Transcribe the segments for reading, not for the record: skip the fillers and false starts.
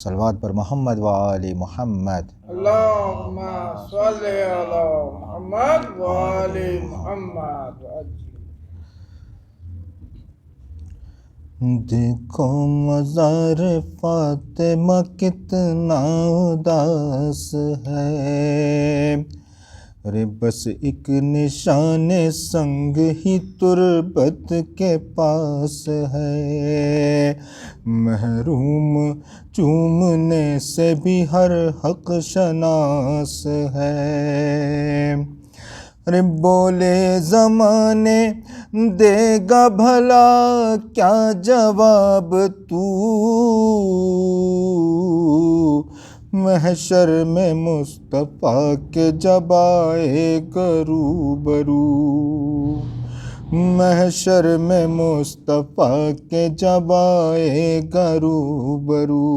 صلوات پر محمد و آل محمد۔ اللہم صلی علی محمد و آل محمد۔ دیکھو مزار فاطمہ کتنا اداس ہے، ارے بس ایک نشان سنگ ہی تربت کے پاس ہے، محروم چومنے سے بھی ہر حق شناس ہے، ارے بولے زمانے دے گا بھلا کیا جواب تو، محشر میں مصطفیٰ کے جب آئے گا روبرو، محشر میں مصطفیٰ کے جب آئے گا روبرو،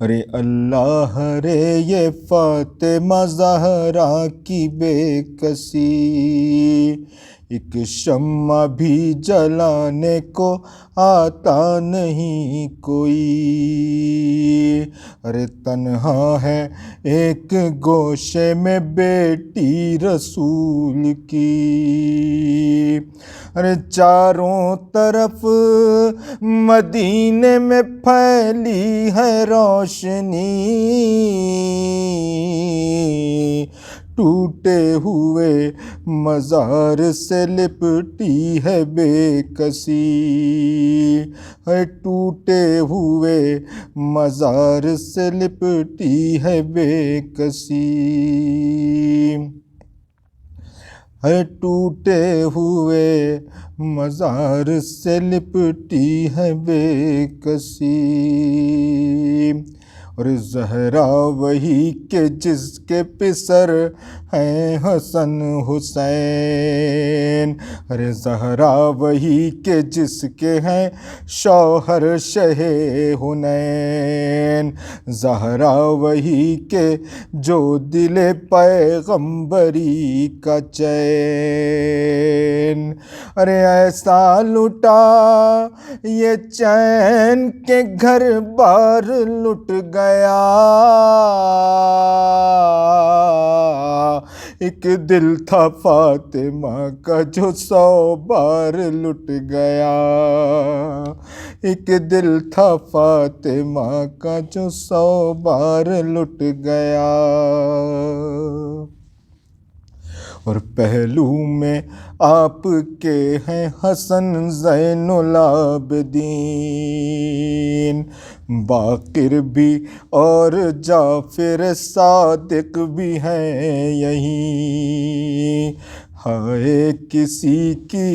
ارے اللہ رے یہ فاطمہ زہرا کی بے کسی، ایک شمع بھی جلانے کو آتا نہیں کوئی، ارے تنہا ہے ایک گوشے میں بیٹی رسول کی، ارے چاروں طرف مدینے میں پھیلی ہے روشنی، ٹوٹے ہوئے مزار سے لپٹی ہے بے کسی، ہے ٹوٹے ہوئے مزار سے لپٹی ہے بے کسی، ہے ٹوٹے ہوئے مزار سے لپٹی ہے بے کسی، اور زہرا وہی کہ جس کے پسر ہیں حسن حسین، ارے زہرا وہی کہ جس کے ہیں شوہر شہ حنین، زہرا وہی کہ جو دل پیغمبری کا چین، ارے ایسا لٹا یہ چین کے گھر بار لٹ گیا، ایک دل تھا فاطمہ کا جو 100 بار لٹ گیا، ایک دل تھا فاطمہ کا جو 100 بار لٹ گیا، اور پہلو میں آپ کے ہیں حسن زین العابدین، باقر بھی اور جعفر صادق بھی ہیں یہی، ہائے کسی کی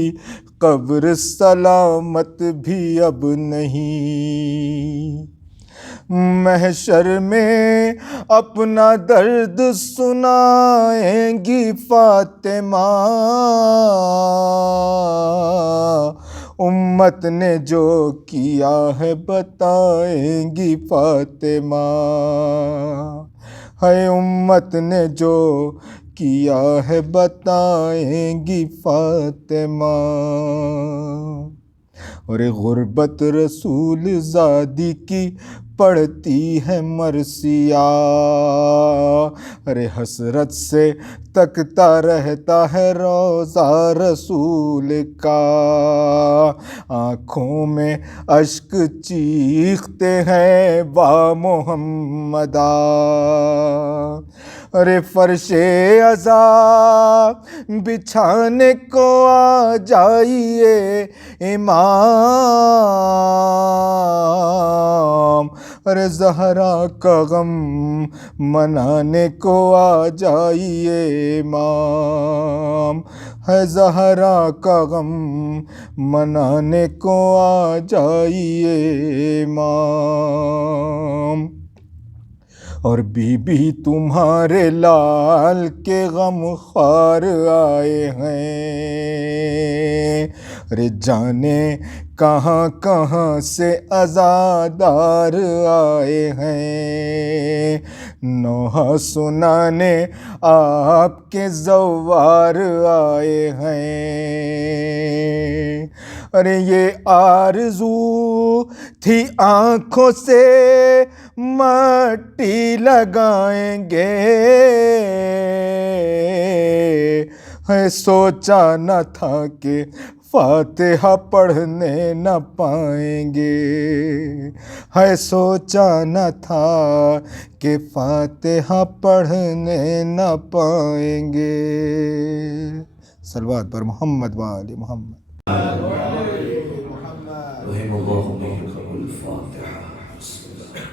قبر سلامت بھی اب نہیں، محشر میں اپنا درد سنائیں گی فاطمہ، امت نے جو کیا ہے بتائیں گی فاطمہ، ہے امت نے جو کیا ہے بتائیں گی فاطمہ، اور غربت رسول زادی کی پڑتی ہے مرثیہ، ارے حسرت سے تکتا رہتا ہے روضہ رسول کا، آنکھوں میں اشک چیختے ہیں با محمدا، ارے فرش عزا بچھانے کو آ جائیے امام، ارے زہرا کا غم منانے کو آ جائیے امام، ہے زہرا کا غم منانے کو آ جائیے امام، اور بی بی تمہارے لال کے غم خوار آئے ہیں، ارے جانے کہاں کہاں سے عزادار آئے ہیں، نوحہ سنانے آپ کے زوار آئے ہیں، ارے یہ آرزو تھی آنکھوں سے مٹی لگائیں گے، ہے سوچا نہ تھا کہ فاتحہ پڑھنے نہ پائیں گے، ہے سوچا نہ تھا کہ فاتحہ پڑھنے نہ پائیں گے۔ صلوات پر محمد و آل محمد۔ رحم اللہ من يقرأ الفاتحة. بسم الله.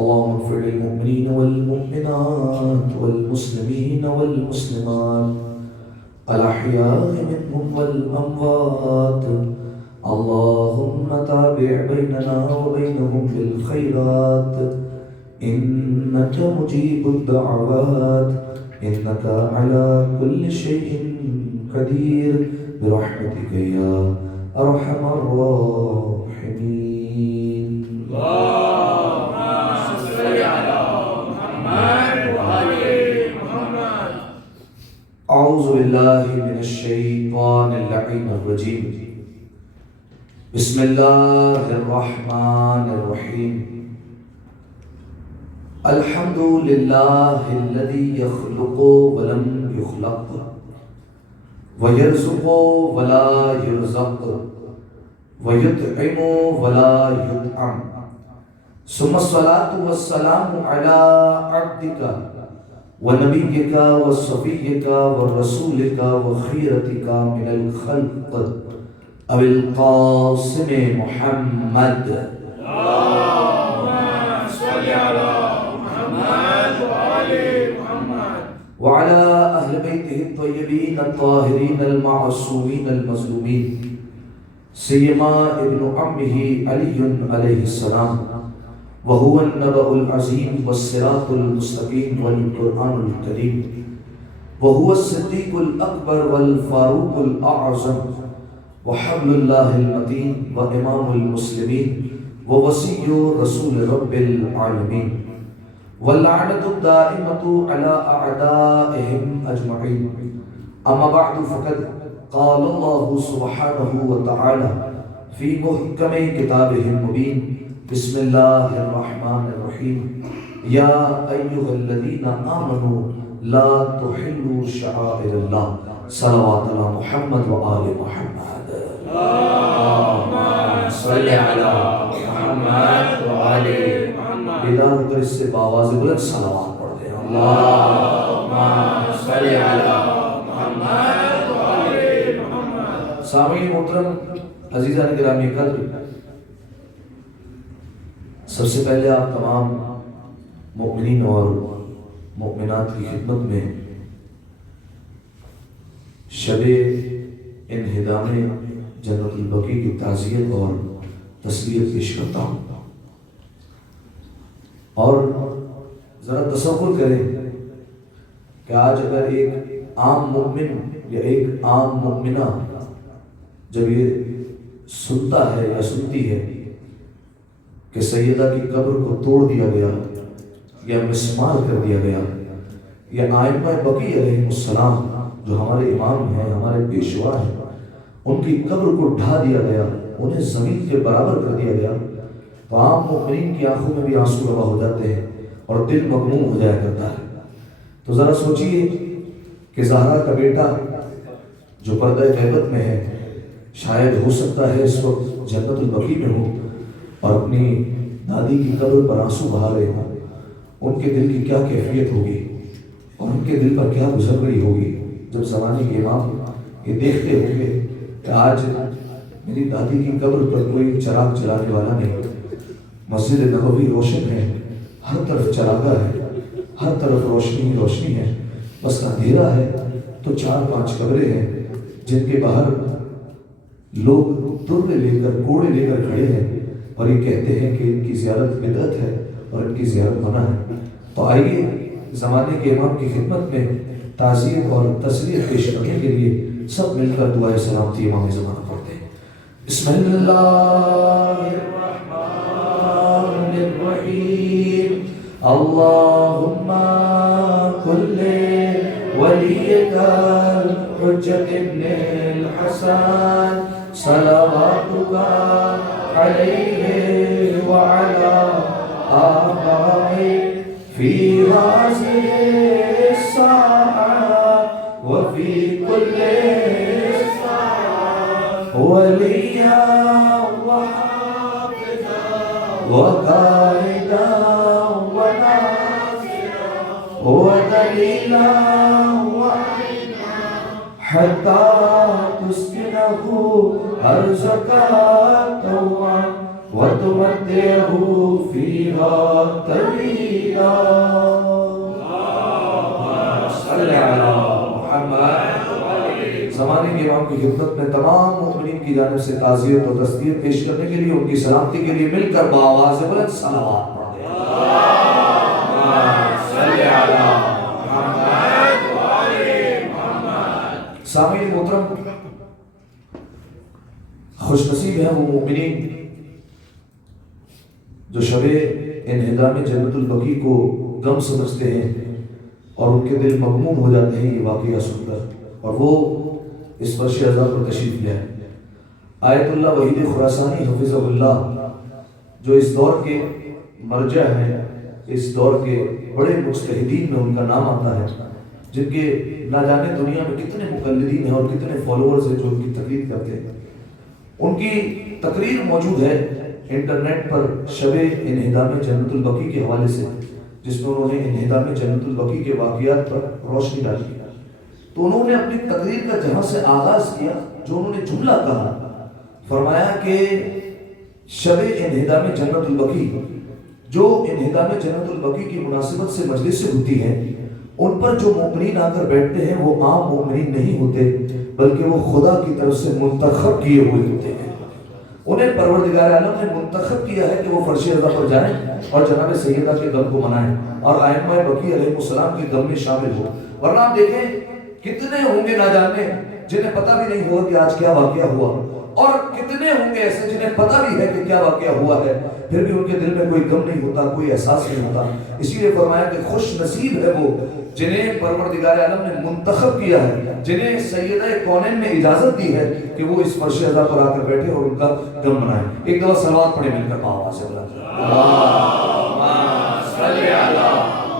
اللهم اغفر للمؤمنين والمؤمنات والمسلمين والمسلمات الأحياء منهم والأموات. اللهم تابع بيننا وبينهم بالخيرات إنك مجيب الدعوات إنك على كل شيء قدير برحمتك يا أرحم الراحمين. أعوذ بالله من الشيطان اللعين الرجيم. بسم الله الرحمن الرحيم. الحمد لله الذي يخلق ولم يخلق ويرزق ولا يرزق ويطعم ولا يطعم. ثم الصلاة والسلام على عبدك ونبيك وصفيك ورسولك وخيرتك من الخلق أبي القاسم محمد. اللهم صل على محمد وآل محمد وعلى أهل بيته الطيبين الطاهرين المعصومين المظلومين سيما ابن عمه علي عليه السلام وهو النبأ العظيم والصراط المستقيم والقرآن الكريم وهو الصديق الأكبر والفاروق الأعظم وحبل الله المتين وإمام المسلمين ووصي رسول رب العالمين واللعنة الدائمة على أعدائهم أجمعين. أما بعد فقد قال الله سبحانه وتعالى في محكم كتابه المبين. بسم الله الرحمن الرحيم. يا أيها الذين آمنوا لا تحلوا شعائر الله. صلوات على محمد وآل محمد. اللهم صل على محمد وآل محمد. بیدار ہو کر اس سے باواز بلند صلوات پڑھتے ہیں. اللهم صل على محمد وآل محمد. سامعین محترم، عزیزان گرامی قدر، سب سے پہلے آپ تمام مؤمنین اور مؤمنات کی خدمت میں شب انہدام جنت البقیع کی تعزیت اور تسلیت پیش کرتا ہوں. اور ذرا تصور کریں کہ آج اگر ایک عام مومن یا ایک عام مومنہ جب یہ سنتا ہے یا سنتی ہے کہ سیدہ کی قبر کو توڑ دیا گیا یا مسمار کر دیا گیا، یا ائمہ بقیع علیہ السلام جو ہمارے امام ہیں، ہمارے پیشوا ہیں، ان کی قبر کو ڈھا دیا گیا، انہیں زمین کے برابر کر دیا گیا، تو عام مومنین کی آنکھوں میں بھی آنسو روا ہو جاتے ہیں اور دل مغموم ہو جایا کرتا ہے. تو ذرا سوچئے کہ زہرا کا بیٹا جو پردہ غیبت میں ہے، شاید ہو سکتا ہے اس وقت جنت البقیع میں ہو اور اپنی دادی کی قبر پر آنسو بہا رہے ہوں. ان کے دل کی کیا کیفیت ہوگی اور ان کے دل پر کیا گزر رہی ہوگی جب زمانے کے امام یہ دیکھتے ہوں گے کہ آج میری دادی کی قبر پر کوئی چراغ جلانے والا نہیں، مسجد نبوی روشن ہے، ہر طرف چراغا ہے، ہر طرف روشنی ہی روشنی ہے، بس اندھیرا ہے تو 4-5 قبریں ہیں جن کے باہر لوگ درے لے کر کوڑے لے کر کھڑے ہیں اور یہ کہتے ہیں کہ ان کی زیارت بدعت ہے اور ان کی زیارت منع ہے۔ تو آئیے زمانے کے امام کی خدمت میں تعزیت اور تسلیت پیش کرنے کے لیے سب مل کر دعائے سلامتی امام زمانہ پڑھتے ہیں۔ بسم اللہ الرحمن الرحیم اللہم کل ولیک الحجۃ ابن الحسن صلواتک علیہ وعلی آبائہ فی هذه الساعة وفي كل ساعة وليا وحافظا وقائدا وناصرا ودليلا وعينا حتى تسكنه أرزقك طوعا وتمتعه فيها طويلا صلی علی محمد۔ زمانے کے امام کی خدمت میں تمام مومنین کی جانب سے تعزیت اور تسلیت پیش کرنے کے لیے ان کی سلامتی کے لیے مل کر بآواز بلند صلوات پڑھتے ہیں۔ صلی علی محمد وعلی محمد۔ سامعین محترم، خوش نصیب ہیں وہ مومنین جو شب انہدام جنت البقیع کو غم سمجھتے ہیں اور ان کے دل مغموم ہو جاتے ہیں یہ واقعہ سن کر، اور وہ اس فرش عذاب پر تشریف لے آئے۔ آیت اللہ وحید خراسانی حفظہ اللہ جو اس دور کے مرجع ہیں، اس دور کے بڑے مجتہدین میں ان کا نام آتا ہے، جن کے نہ جانے دنیا میں کتنے مقلدین ہیں اور کتنے فالوورز ہیں جو ان کی تقلید کرتے ہیں۔ ان کی تقریر موجود ہے انٹرنیٹ پر شب انہدام جنت البقیع کے حوالے سے، جس میں انہوں نے انہدام جنت البقیع کے واقعات پر روشنی ڈالی۔ تو انہوں نے اپنی تقریر کا جہاں سے آغاز کیا، جو انہوں نے جملہ کہا، فرمایا کہ شب انہدام جنت البقیع جو انہدام جنت البقیع کی مناسبت سے مجلس سے ہوتی ہے، ان پر جو مومنین آ کر بیٹھتے ہیں وہ عام مومنین نہیں ہوتے، بلکہ وہ خدا کی طرف سے منتخب کیے ہوئے ہوتے ہیں۔ انہیں پروردگار عالم نے منتخب کیا ہے کہ وہ فرش رضا پر جائیں اور جناب سیدہ کے غم کو منائیں اور ائمہ بقیع علیہ السلام کے غم میں شامل ہو۔ ورنہ آپ دیکھیں کتنے ہوں گے نہ جاننے جنہیں پتہ بھی نہیں ہوا کہ آج کیا واقعہ ہوا، اور کتنے ہوں گے ایسے جنہیں پتہ بھی ہے کہ کیا واقعہ ہوا ہے، پھر بھی ان کے دل میں کوئی غم نہیں ہوتا، کوئی احساس نہیں ہوتا۔ اسی لیے فرمایا کہ خوش نصیب ہے وہ جنہیں پروردگار عالم نے منتخب کیا ہے، جنہیں سیدہ کونین نے اجازت دی ہے کہ وہ اس فرش عزا پر آ کر بیٹھے اور ان کا غم منائیں۔ ایک دفعہ صلوات پڑھیں مل کر آواز سے بلند اللہم صلی علی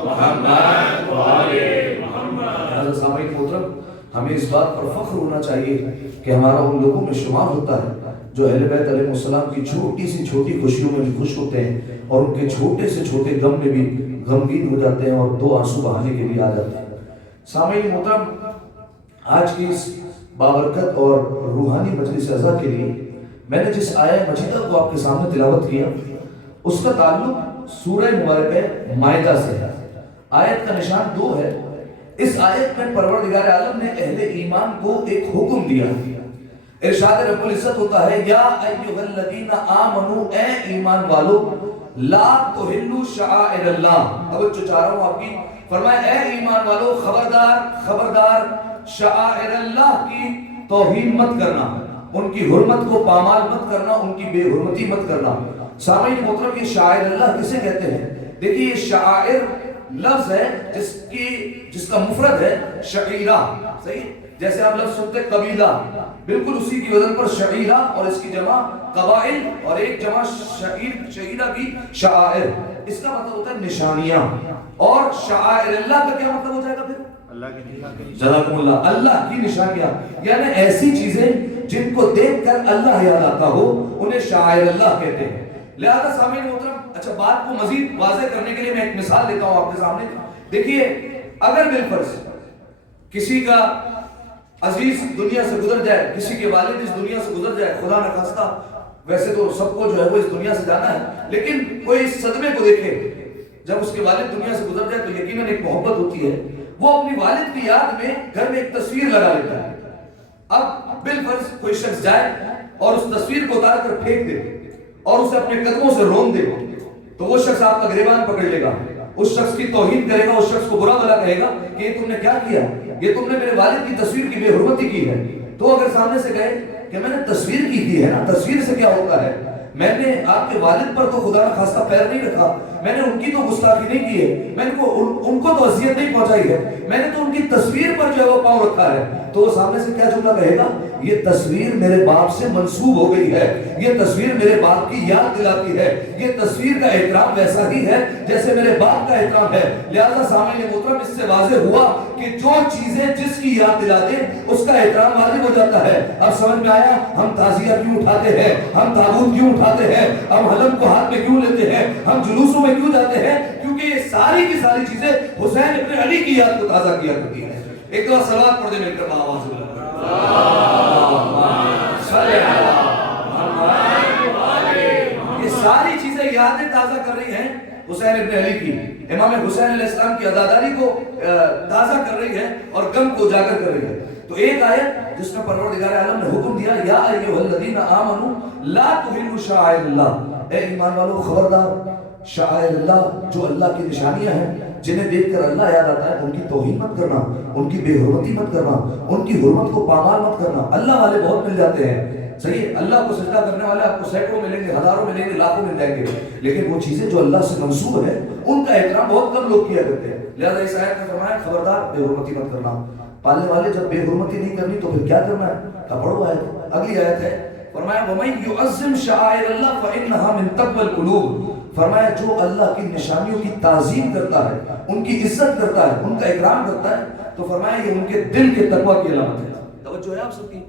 محمد وعلی محمد۔ حضرت سامعین محترم، ہمیں اس بات پر فخر ہونا چاہیے کہ ہمارا ان لوگوں میں شمار ہوتا ہے جو اہل بیت علیہ السلام کی چھوٹی سی چھوٹی خوشیوں میں بھی خوش ہوتے ہیں اور ان کے چھوٹے سے چھوٹے غم میں بھی غمگین ہو جاتے ہیں اور دو آنسو بہانے کے لیے آ جاتے ہیں۔ سامعین محترم، آج کی اس بابرکت اور روحانی مجلس عزا کے لیے میں نے جس آیہ مجیدہ کو آپ کے سامنے تلاوت کیا، اس کا تعلق سورہ مبارکہ مائدہ سے ہے۔ آیت کا نشان 2 ہے۔ اس آیت میں پروردگار عالم نے اہل ایمان کو ایک حکم دیا۔ ارشاد رب العزت ہوتا ہے یا ایھا الذین آمنوا، اے ایمان والو، لا تحلوا شعائر اللہ۔ توجہ چاہ رہا ہوں آپ کی، فرمایا اے ایمان والو خبردار خبردار شعائر اللہ کی توہین مت کرنا، ان کی حرمت کو پامال مت کرنا، ان کی بے حرمتی مت کرنا۔ سامعین محترم، یہ شعائر اللہ کسے کہتے ہیں؟ دیکھیے یہ شعائر لفظ ہے جس کا مفرد ہے شعیرہ، صحیح؟ جیسے آپ لفظ سنتے قبیلہ، بالکل اسی کی وزن پر شعیرہ، اور اس کی جمع قبائل، اور ایک جمع شعیرہ کی شعائر۔ اس کا مطلب ہوتا ہے نشانیاں، اور شعائر اللہ کا کیا مطلب ہو جائے گا پھر؟ جزاکم اللہ، اللہ کی نشانیاں، یعنی ایسی چیزیں جن کو دیکھ کر اللہ یاد آتا ہو انہیں شعائر اللہ کہتے ہیں۔ لہذا سامعین محترم، اچھا بات کو مزید واضح کرنے کے لیے میں ایک مثال دیتا ہوں آپ کے سامنے۔ دیکھیے اگر بالفرض کسی کا عزیز دنیا سے گزر جائے، کسی کے والد اس دنیا سے گزر جائے، خدا نہ خواستہ، ویسے تو سب کو جو ہے وہ اس دنیا سے جانا ہے، لیکن کوئی اس صدمے کو دیکھے جب اس کے والد دنیا سے گزر جائے تو یقیناً ایک محبت ہوتی ہے، وہ اپنی والد کی یاد میں گھر میں ایک تصویر لگا لیتا ہے۔ اب بالفرض کوئی شخص جائے اور اس تصویر کو اتار کر پھینک دے اور اسے اپنے قدموں سے رون دے تو وہ شخص آپ کا گریبان پکڑ لے گا، اس شخص کی توہین کرے گا، اس شخص کو برا بھلا کہے گا کہ یہ تم نے کیا کیا، یہ تم نے میرے والد کی تصویر کی بے حرمتی کی ہے۔ تو اگر سامنے سے کہے کہ میں نے تصویر کی ہے نا، تصویر سے کیا ہوتا ہے، میں نے آپ کے والد پر تو خدا نہ خواستہ پیر نہیں رکھا، میں نے ان کی تو گستاخی نہیں کی ہے، میں ان کو تو اذیت نہیں پہنچائی ہے، میں نے تو ان کی تصویر پر جو ہے وہ پاؤں رکھا ہے۔ تو وہ سامنے سے کیا جملہ کہے گا، یہ تصویر میرے باپ سے منسوب ہو گئی ہے، یہ تصویر میرے باپ کی یاد دلاتی ہے، یہ تصویر کا احترام ویسا ہی ہے جیسے میرے باپ کا احترام ہے۔ لہذا سامعین محترم، اس سے واضح ہوا کہ جو چیزیں جس کی یاد دلا دیں اس کا احترام واجب ہو جاتا ہے۔ اب سمجھ میں آیا ہم تعزیہ کیوں اٹھاتے ہیں، ہم تابوت کیوں اٹھاتے ہیں، ہم حلم کو ہاتھ میں کیوں لیتے ہیں، ہم جلوسوں میں کیوں جاتے ہیں، کیونکہ یہ ساری کی ساری چیزیں حسین ابن علی کی یاد کو تازہ کیا کرتی ہیں۔ ایک دفعہ صلوات پڑھ دیں مل کر آواز میں، یہ ساری چیزیں یادیں تازہ کر رہی ہیں حسین ابن علی کی، امام حسین علیہ السلام کی عزاداری کو تازہ کر رہی ہے اور غم کو اجاگر کر رہی ہے۔ تو ایک آیت جس میں پروردگار عالم نے حکم دیا، یا ایھا الذین آمنوا لا تحلوا شعائر اللہ، اے ایمان والو خبردار، شعائر اللہ جو اللہ کی نشانیاں ہیں جنہیں دیکھ کر اللہ یاد آتا ہے ان کی توہین مت کرنا، ان کی بے حرمتی مت کرنا، ان کی حرمت کو پامال مت کرنا۔ اللہ والے بہت مل جاتے ہیں، صحیح ہے، اللہ کو سجدہ کرنے والے آپ کو سینکڑوں ملیں گے، ہزاروں ملیں گے، لاکھوں مل جائیں گے، لیکن وہ چیزیں جو اللہ سے منسوب ہے ان کا احترام بہت کم لوگ کیا کرتے ہیں۔ لہذا اس آیت میں فرمایا خبردار بے حرمتی مت کرنا۔ پالنے والے جب بے حرمتی نہیں کرنی تو پھر کیا کرنا ہے؟ پڑھو آیت، اگلی آیت ہے، فرمایا وَمَن يُعَظِّمْ شَعَائِرَ اللَّهِ فَإِنَّهَا مِن تَقْوَى الْقُلُوبِ، فرمایا جو اللہ کی نشانیوں کی تعظیم کرتا ہے، ان کی عزت کرتا ہے، ان کا اکرام کرتا ہے، تو فرمایا یہ ان کے دل کے تقوی کی علامت ہے۔ توجہ ہے آپ سب کی؟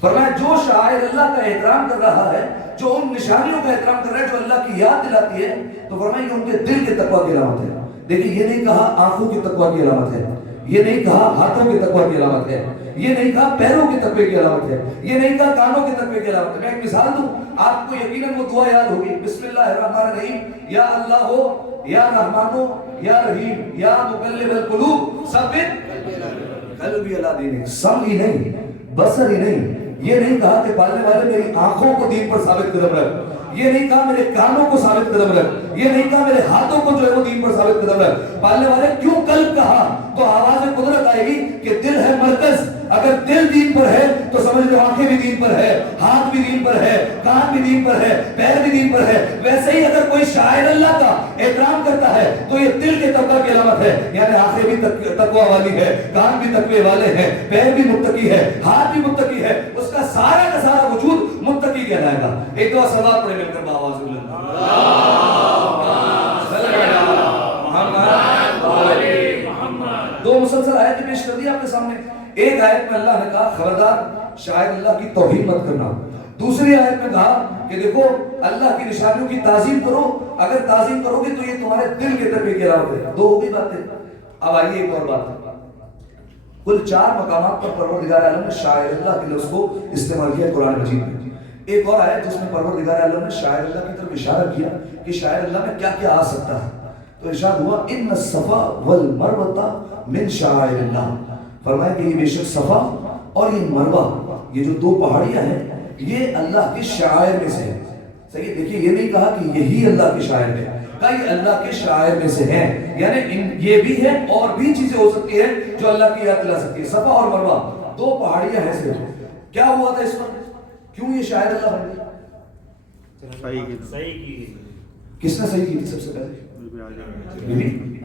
فرمایا جو شاعر اللہ کا احترام کر رہا ہے، جو ان نشانیوں کا احترام کر رہا ہے جو اللہ کی یاد دلاتی ہے، تو فرمایا یہ ان کے دل کے تقوی کی علامت ہے۔ دیکھیں یہ نہیں کہا آنکھوں کی تقوی کی علامت ہے، یہ نہیں کہا ہاتھوں کی تقوی کی علامت ہے، یہ نہیں کہا پیروں کی تقوی کی علامت ہے، یہ نہیں کہا کانوں کی تقوی کی علامت ہے۔ میں ایک مثال دوں، آپ کو یقیناً وہ دعا یاد ہوگی، بسم اللہ الرحمن الرحیم، یا اللہ ہو یا رحمان ہو یا رحیم یا مقلب القلوب ثبت قلبی علی دینک۔ سمع ہی نہیں، بصر ہی نہیں، یہ نہیں کہا کہ پالنے والے میری آنکھوں کو دین پر ثابت قدم رکھ، یہ نہیں کہا میرے کانوں کو ثابت قدم رکھ، یہ نہیں کہا میرے ہاتھوں کو جو ہے وہ دین پر ثابت قدم رکھ۔ پالنے والے کیوں قلب کہا؟ تو آواز قدرت آئے گی کہ دل ہے مرکز، اگر دل دین پر ہے تو سمجھ لو آنکھیں بھی دین پر ہے، ہاتھ بھی دین پر ہے، کان بھی دین پر ہے، پیر بھی دین پر ہے۔ ویسے ہی اگر کوئی شاعر اللہ کا احترام کرتا ہے تو یہ دل کے تقوی کی علامت ہے، یعنی آنکھیں بھی تقوی والی ہے، کان بھی تقوی والے ہیں، پیر بھی متقی ہے، ہاتھ بھی متقی ہے، اس کا سارا وجود متقی کہلائے گا۔ ایک دو صلوات پڑھیں مل کر بآواز بلند، دو مسلسل آیتیں پیش کر دی آپ کے سامنے۔ ایک آیت میں اللہ نے کہا خبردار شاعر اللہ کی توہین مت کرنا، دوسری آیت میں کہا کہ دیکھو اللہ کی نشانیوں کی تعظیم کرو، اگر تعظیم کرو گے تو یہ تمہارے دل کے تقوی کی علامت ہے۔ دو ہو گئی باتیں، اب آئیے ایک اور بات۔ کل 4 مقامات پر پروردگار عالم نے شاعر اللہ کے لفظ کو استعمال کیا قرآن مجید میں۔ ایک اور آیت جس میں پروردگار عالم نے شاعر اللہ کی طرف اشارہ کیا کہ شاعر اللہ میں کیا کیا آ سکتا ہے، تو ارشاد ہوا ان الصفا والمروہ من شعائر اللہ، فرمایا کہ یہ بے شک صفا اور یہ مروہ، یہ جو 2 پہاڑیاں ہیں یہ اللہ کی شعائر میں سے ہیں۔ صحیح، دیکھیے یہ نہیں کہا کہ یہی اللہ کی شاعر ہے، کہا یہ اللہ کے شاعر میں سے ہیں، یعنی یہ بھی ہے اور بھی چیزیں ہو سکتی ہیں جو اللہ کی یاد دلا سکتی ہے۔ صفا اور مروہ 2 پہاڑیاں ہیں صرف، کیا ہوا تھا اس پر، کیوں یہ شاعر اللہ بن گئی؟ صحیح کی، کس نے صحیح کی تھی؟ سب سے پہلے بی بی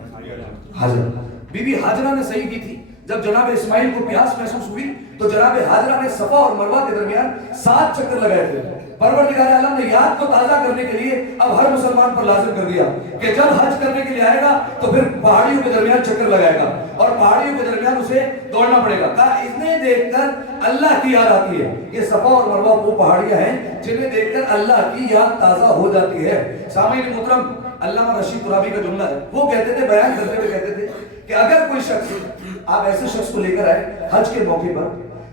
حاجرہ، بی بی حاجرہ نے صحیح کی تھی۔ جب جناب اسماعیل کو پیاس محسوس ہوئی تو جناب حاجرہ نے صفا اور مروہ کے درمیان 7 چکر لگائے تھے۔ پروردگار عالم نے یاد کو تازہ کرنے کے لیے اب ہر مسلمان پر لازم کر دیا کہ جب حج کرنے کے لیے آئے گا تو پھر پہاڑیوں کے درمیان چکر لگائے گا اور پہاڑیوں کے درمیان اسے دوڑنا پڑے گا۔ کہا انہیں دیکھ کر اللہ کی یاد آتی ہے۔ یہ صفا اور مروہ وہ پہاڑیاں ہیں جنہیں دیکھ کر اللہ کی یاد تازہ ہو جاتی ہے۔ سامعین محترم، علامہ رشید ترابی کا جملہ ہے، وہ کہتے تھے، بیان کرتے ہوئے کہتے تھے کہ اگر کوئی شخص، آپ ایسے شخص کو لے کر آئے حج کے موقع پر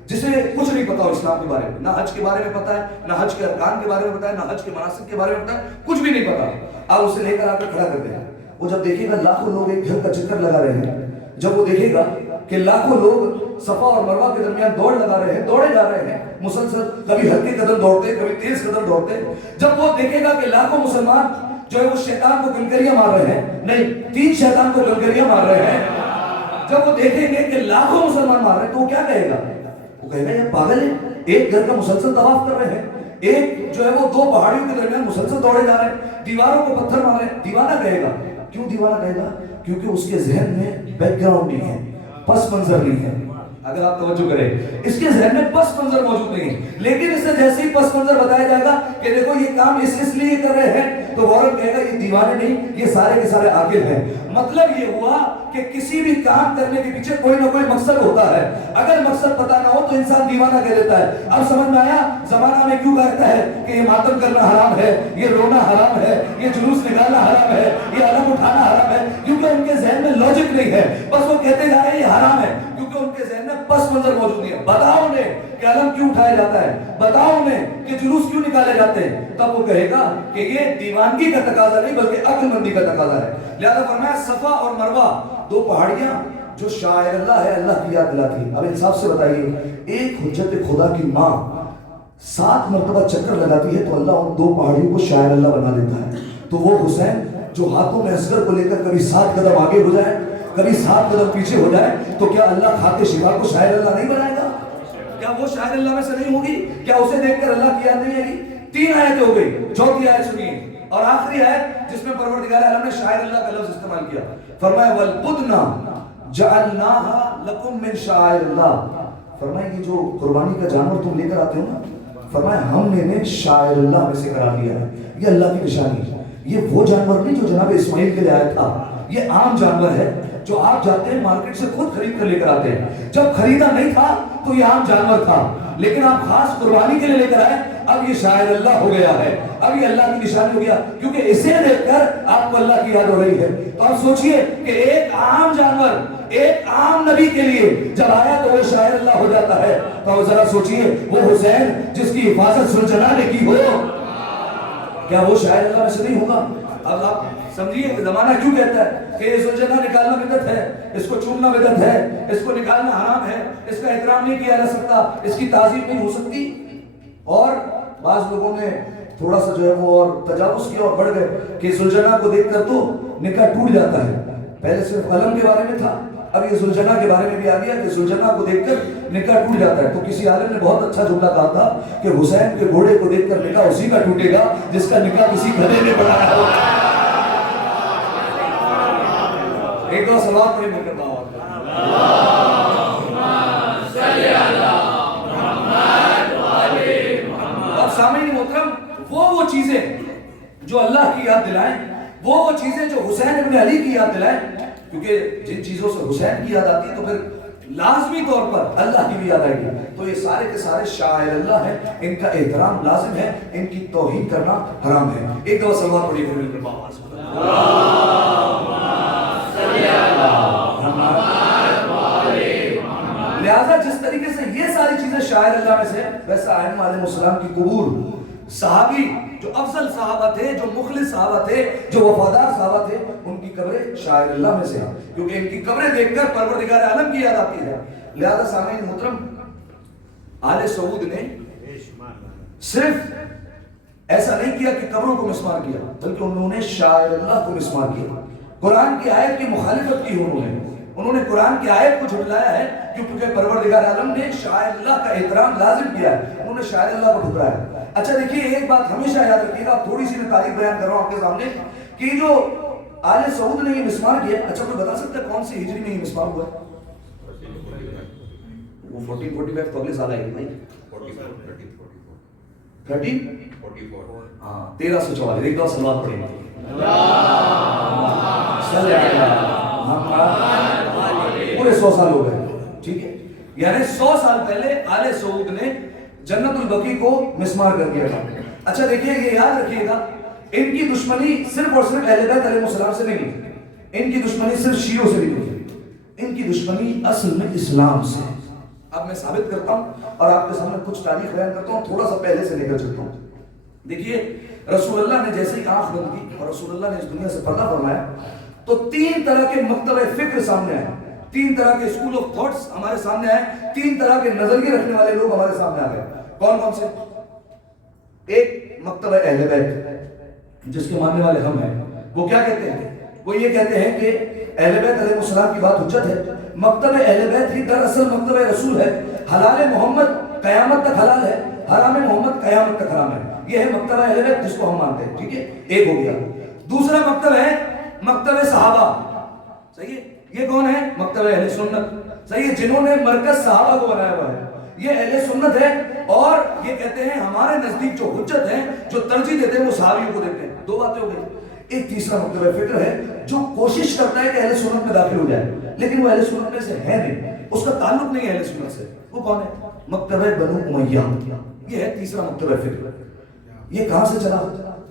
جسے کچھ نہیں پتا ہو اسلام کے بارے میں، نہ حج کے بارے میں پتا ہے، نہ حج کے ارکان کے بارے میں پتا ہے، نہ حج کے مناسک کے بارے میں پتا ہے، کچھ بھی نہیں پتا، آپ اسے لے کر آ کر کھڑا کرتے ہیں۔ وہ جب دیکھے گا لاکھوں لوگ ایک گھر کا چکر لگا رہے ہیں، جب وہ دیکھے گا کہ لاکھوں لوگ صفا اور مروہ کے درمیان دوڑ لگا رہے ہیں، دوڑے جا رہے ہیں مسلسل، کبھی ہلکے قدم دوڑتے، کبھی تیز قدم دوڑتے، جب وہ دیکھے گا کہ لاکھوں مسلمان جو ہے وہ شیطان کو کنکریاں مار رہے ہیں، نہیں 3 شیطان کو کنکریاں مار رہے ہیں، جب وہ دیکھیں گے کہ لاکھوں مسلمان مار رہے ہیں تو وہ کیا کہے گا؟ وہ کہے گا یہ پاگل ہے، ایک گھر کا مسلسل طواف کر رہے ہیں، ایک جو ہے وہ 2 پہاڑیوں کے درمیان مسلسل دوڑے جا رہے ہیں، دیواروں کو پتھر مار رہے ہیں۔ دیوانہ کہے گا۔ کیوں دیوانہ کہے گا؟ کیونکہ اس کے ذہن میں بیک گراؤنڈ نہیں ہے، پس منظر نہیں ہے۔ اگر آپ توجہ کریں، اس کے ذہن میں پس منظر موجود نہیں ہے، لیکن اس سے جیسے ہی پس منظر بتایا جائے گا کہ دیکھو یہ کام اس لیے کر رہے ہیں، تو غورن کہے گا یہ دیوانے نہیں، یہ سارے کے سارے عاقل ہیں۔ مطلب یہ ہوا کہ کسی بھی کام کرنے کے پیچھے کوئی نہ کوئی مقصد ہوتا ہے، اگر مقصد پتہ نہ ہو تو انسان دیوانہ کہہ دیتا ہے۔ اب سمجھ میں آیا زمانہ میں کیوں کہتا ہے کہ یہ ماتم کرنا حرام ہے، یہ رونا حرام ہے، یہ جلوس نکالنا حرام ہے، یہ علم اٹھانا حرام ہے؟ کیونکہ ان کے ذہن میں لاجک نہیں ہے، بس وہ کہتے جا رہے ہیں یہ حرام ہے، کیونکہ ان کے ذہن میں پس منظر موجود نہیں ہے۔ بتاؤ انہیں کہ علم کیوں اٹھایا جاتا ہے، بتاؤ انہیں کہ جلوس کیوں نکالے جاتے ہیں، تب وہ کہے گا کہ یہ دیوانگی کا تقاضا نہیں بلکہ عقل مندی کا تقاضا ہے۔ لہذا فرمایا صفا اور مروہ 2 پہاڑیاں جو شاعر اللہ ہے، اللہ کی یاد دلاتی۔ اب انصاف سے بتائیے، ایک حجت خدا کی ماں 7 مرتبہ چکر لگاتی ہے تو اللہ ان 2 پہاڑیوں کو شاعر اللہ بنا دیتا ہے۔ تو وہ حسین جو ہاتھوں میں اصغر کو لے کر کبھی 7 قدم آگے ہو جائے، کبھی 7 قدم پیچھے ہو جائے، تو کیا اللہ خاک شفا کو شاعر اللہ نہیں بنائے گا؟ کیا وہ شاعر اللہ میں سے نہیں ہوگی؟ کیا اسے دیکھ کر اللہ کی یاد نہیں آئے گی؟ 3 آیتیں ہو گئی، 4تھی آیت سنیے اور آخری آیت جس میں پروردگار عالم نے شاعر اللہ کا لفظ استعمال کیا، فرمایا وَالْبُدْنَا جَعَلْنَاهَا لَكُم مِّن شَعَائِرِ اللَّهِ۔ فرمایا یہ جو قربانی کا جانور تم لے کر آتے ہو نا، فرمایا ہم نے انہیں شاعر اللہ میں سے قرار دیا ہے، یہ اللہ کی نشانی ہے۔ یہ وہ جانور نہیں جو جناب اسماعیل کے لیے آیا تھا، یہ عام جانور ہے جو آپ جاتے ہیں مارکیٹ سے خود خرید کر لے کر آتے ہیں۔ جب خریدا نہیں تھا تو یہ عام جانور تھا، لیکن آپ خاص قربانی کے لیے لے کر آئے، اب یہ شاعر اللہ ہو گیا ہے، اب یہ اللہ کی نشانی ہو گیا، کیونکہ اسے دیکھ کر آپ کو اللہ کی یاد ہو رہی ہے۔ تو آپ سوچئے کہ ایک عام جانور ایک عام نبی کے لیے جب آیا تو وہ شاعر اللہ ہو جاتا ہے، تو آپ ذرا سوچئے وہ حسین جس کی حفاظت ذوالجلال نے کی ہو، کیا وہ شاعر اللہ میں سے نہیں ہوگا؟ اب آپ سمجھیے کہ زمانہ کیوں کہتا ہے کہ یہ ذوالجلال نکالنا بدعت ہے، اس کو چومنا بدعت ہے، اس کو نکالنا حرام ہے، اس کا احترام نہیں کیا جا سکتا، اس کی تعظیم نہیں ہو سکتی۔ اور بعض لوگوں نے تھوڑا سا جو ہے وہ اور تجاوز کیا اور بڑھ گئے کہ ذوالجلال کو دیکھ کر تو نکاح ٹوٹ جاتا ہے۔ پہلے صرف علم کے بارے میں تھا، اب یہ ذوالجلال کے بارے میں بھی آ گیا کہ ذوالجلال کو دیکھ کر نکاح ٹوٹ جاتا ہے۔ تو کسی عالم نے بہت اچھا جملہ کہا تھا کہ حسین کے گھوڑے کو دیکھ کر نکاح اسی کا ٹوٹے گا جس کا نکاح کسی گدھے نے بنایا ہو۔ ایک دو صلوات پڑھیں مل کر اب سامعین محترم، وہ چیزیں جو اللہ کی یاد دلائیں، وہ چیزیں جو حسین ابن علی کی یاد دلائیں، کیونکہ جن چیزوں سے حسین کی یاد آتی ہے تو پھر لازمی طور پر اللہ کی بھی یاد آئے گی۔ تو یہ سارے کے سارے شاعر اللہ ہیں، ان کا احترام لازم ہے، ان کی توہین کرنا حرام ہے۔ ایک دفعہ صلوات پڑھیے مل کر بابا لہذا جس طریقے سے یہ ساری چیزیں شاعر اللہ میں سے، ویسا ائمہ علیہ السلام کی قبور، صحابی جو افضل صحابہ تھے، جو مخلص صحابہ تھے، جو وفادار صحابہ تھے، ان کی قبریں شاعر اللہ میں سے ہیں، کیونکہ ان کی قبریں دیکھ کر پروردگار عالم کی یاد آتی ہے۔ لہذا سامعین محترم، آل سعود نے صرف ایسا نہیں کیا کہ قبروں کو مسمار کیا، بلکہ انہوں نے شاعر اللہ کو مسمار کیا۔ قرآن کی آیت کی مخالفت کی انہوں نے قرآن کی آیت کو جھٹلایا ہے، کیونکہ پروردگار عالم نے شاعر اللہ کا احترام لازم کیا ہے، انہوں نے شاعر اللہ کو ٹھکرایا۔ اچھا دیکھیے ایک بات ہمیشہ یاد رکھیے گا، تھوڑی سی میں تاریخ بیان کر رہا ہوں آپ کے سامنے، کہ جو آل سعود نے یہ مسمار کیا، اچھا کوئی بتا سکتا ہے کون سی ہجری میں یہ مسمار ہوا؟ وہ 1445 تو اگلے سال آئے گی بھائی، 1344 ہاں 1344۔ ایک دو صلوات پڑھیں گے، پورے 100 سال ہو گئے، ٹھیک ہے، یعنی 100 سال پہلے آل سعود نے جنت البقیع کو مسمار کر دیا تھا۔ اچھا دیکھیے یہ یاد رکھیے گا، ان کی دشمنی صرف اور صرف اہل بیت علیہ السلام سے نہیں، ان کی دشمنی صرف شیعوں سے نہیں، ان کی دشمنی اصل میں اسلام سے۔ اب میں ثابت کرتا ہوں اور آپ کے سامنے کچھ تاریخ بیان کرتا ہوں، تھوڑا سا پہلے سے لے کر چلتا ہوں۔ دیکھیے رسول اللہ نے جیسے ہی آنکھ بند کی اور رسول اللہ نے اس دنیا سے پردہ فرمایا تو 3 طرح کے مکتب فکر سامنے آئے۔ تین طرح کے اسکول آف تھاٹس ہمارے سامنے آئے, تین طرح کے نظریے رکھنے والے لوگ ہمارے سامنے آ گئے. کون کون سے؟ ایک مکتبہ اہل بیت جس کے ماننے والے ہم ہیں, وہ کیا کہتے ہیں؟ وہ یہ کہتے ہیں کہ اہل بیت علیہ السلام کی بات حجت ہے. مکتبہ اہل بیت ہی دراصل مکتبہ رسول ہے. حلال محمد قیامت تک حلال ہے, حرام محمد قیامت تک حرام ہے. یہ ہے مکتبہ اہل بیت جس کو ہم مانتے ہیں. ٹھیک ہے, ایک ہو گیا. دوسرا مکتب ہے مکتبہ صحابہ. صحیح ہے, یہ کون ہے؟ مکتبہ اہل سنت. صحیح ہے, جنہوں نے مرکز صحابہ کو بنایا ہوا ہے. یہ اہل سنت ہے اور یہ کہتے ہیں ہمارے نزدیک جو حجت ہیں, جو ترجیح دیتے ہیں, وہ صحابیوں کو دیتے ہیں. دو باتیں ہو گئی. ایک تیسرا مکتبہ فکر ہے جو کوشش کرتا ہے کہ اہل سنت میں داخل ہو جائے, لیکن وہ اہل سنت میں سے ہے نہیں, اس کا تعلق نہیں ہے اہل سنت سے. وہ کون ہے؟ مکتبہ بنو امیہ. یہ ہے تیسرا مکتبہ فکر. یہ کہاں سے چلا؟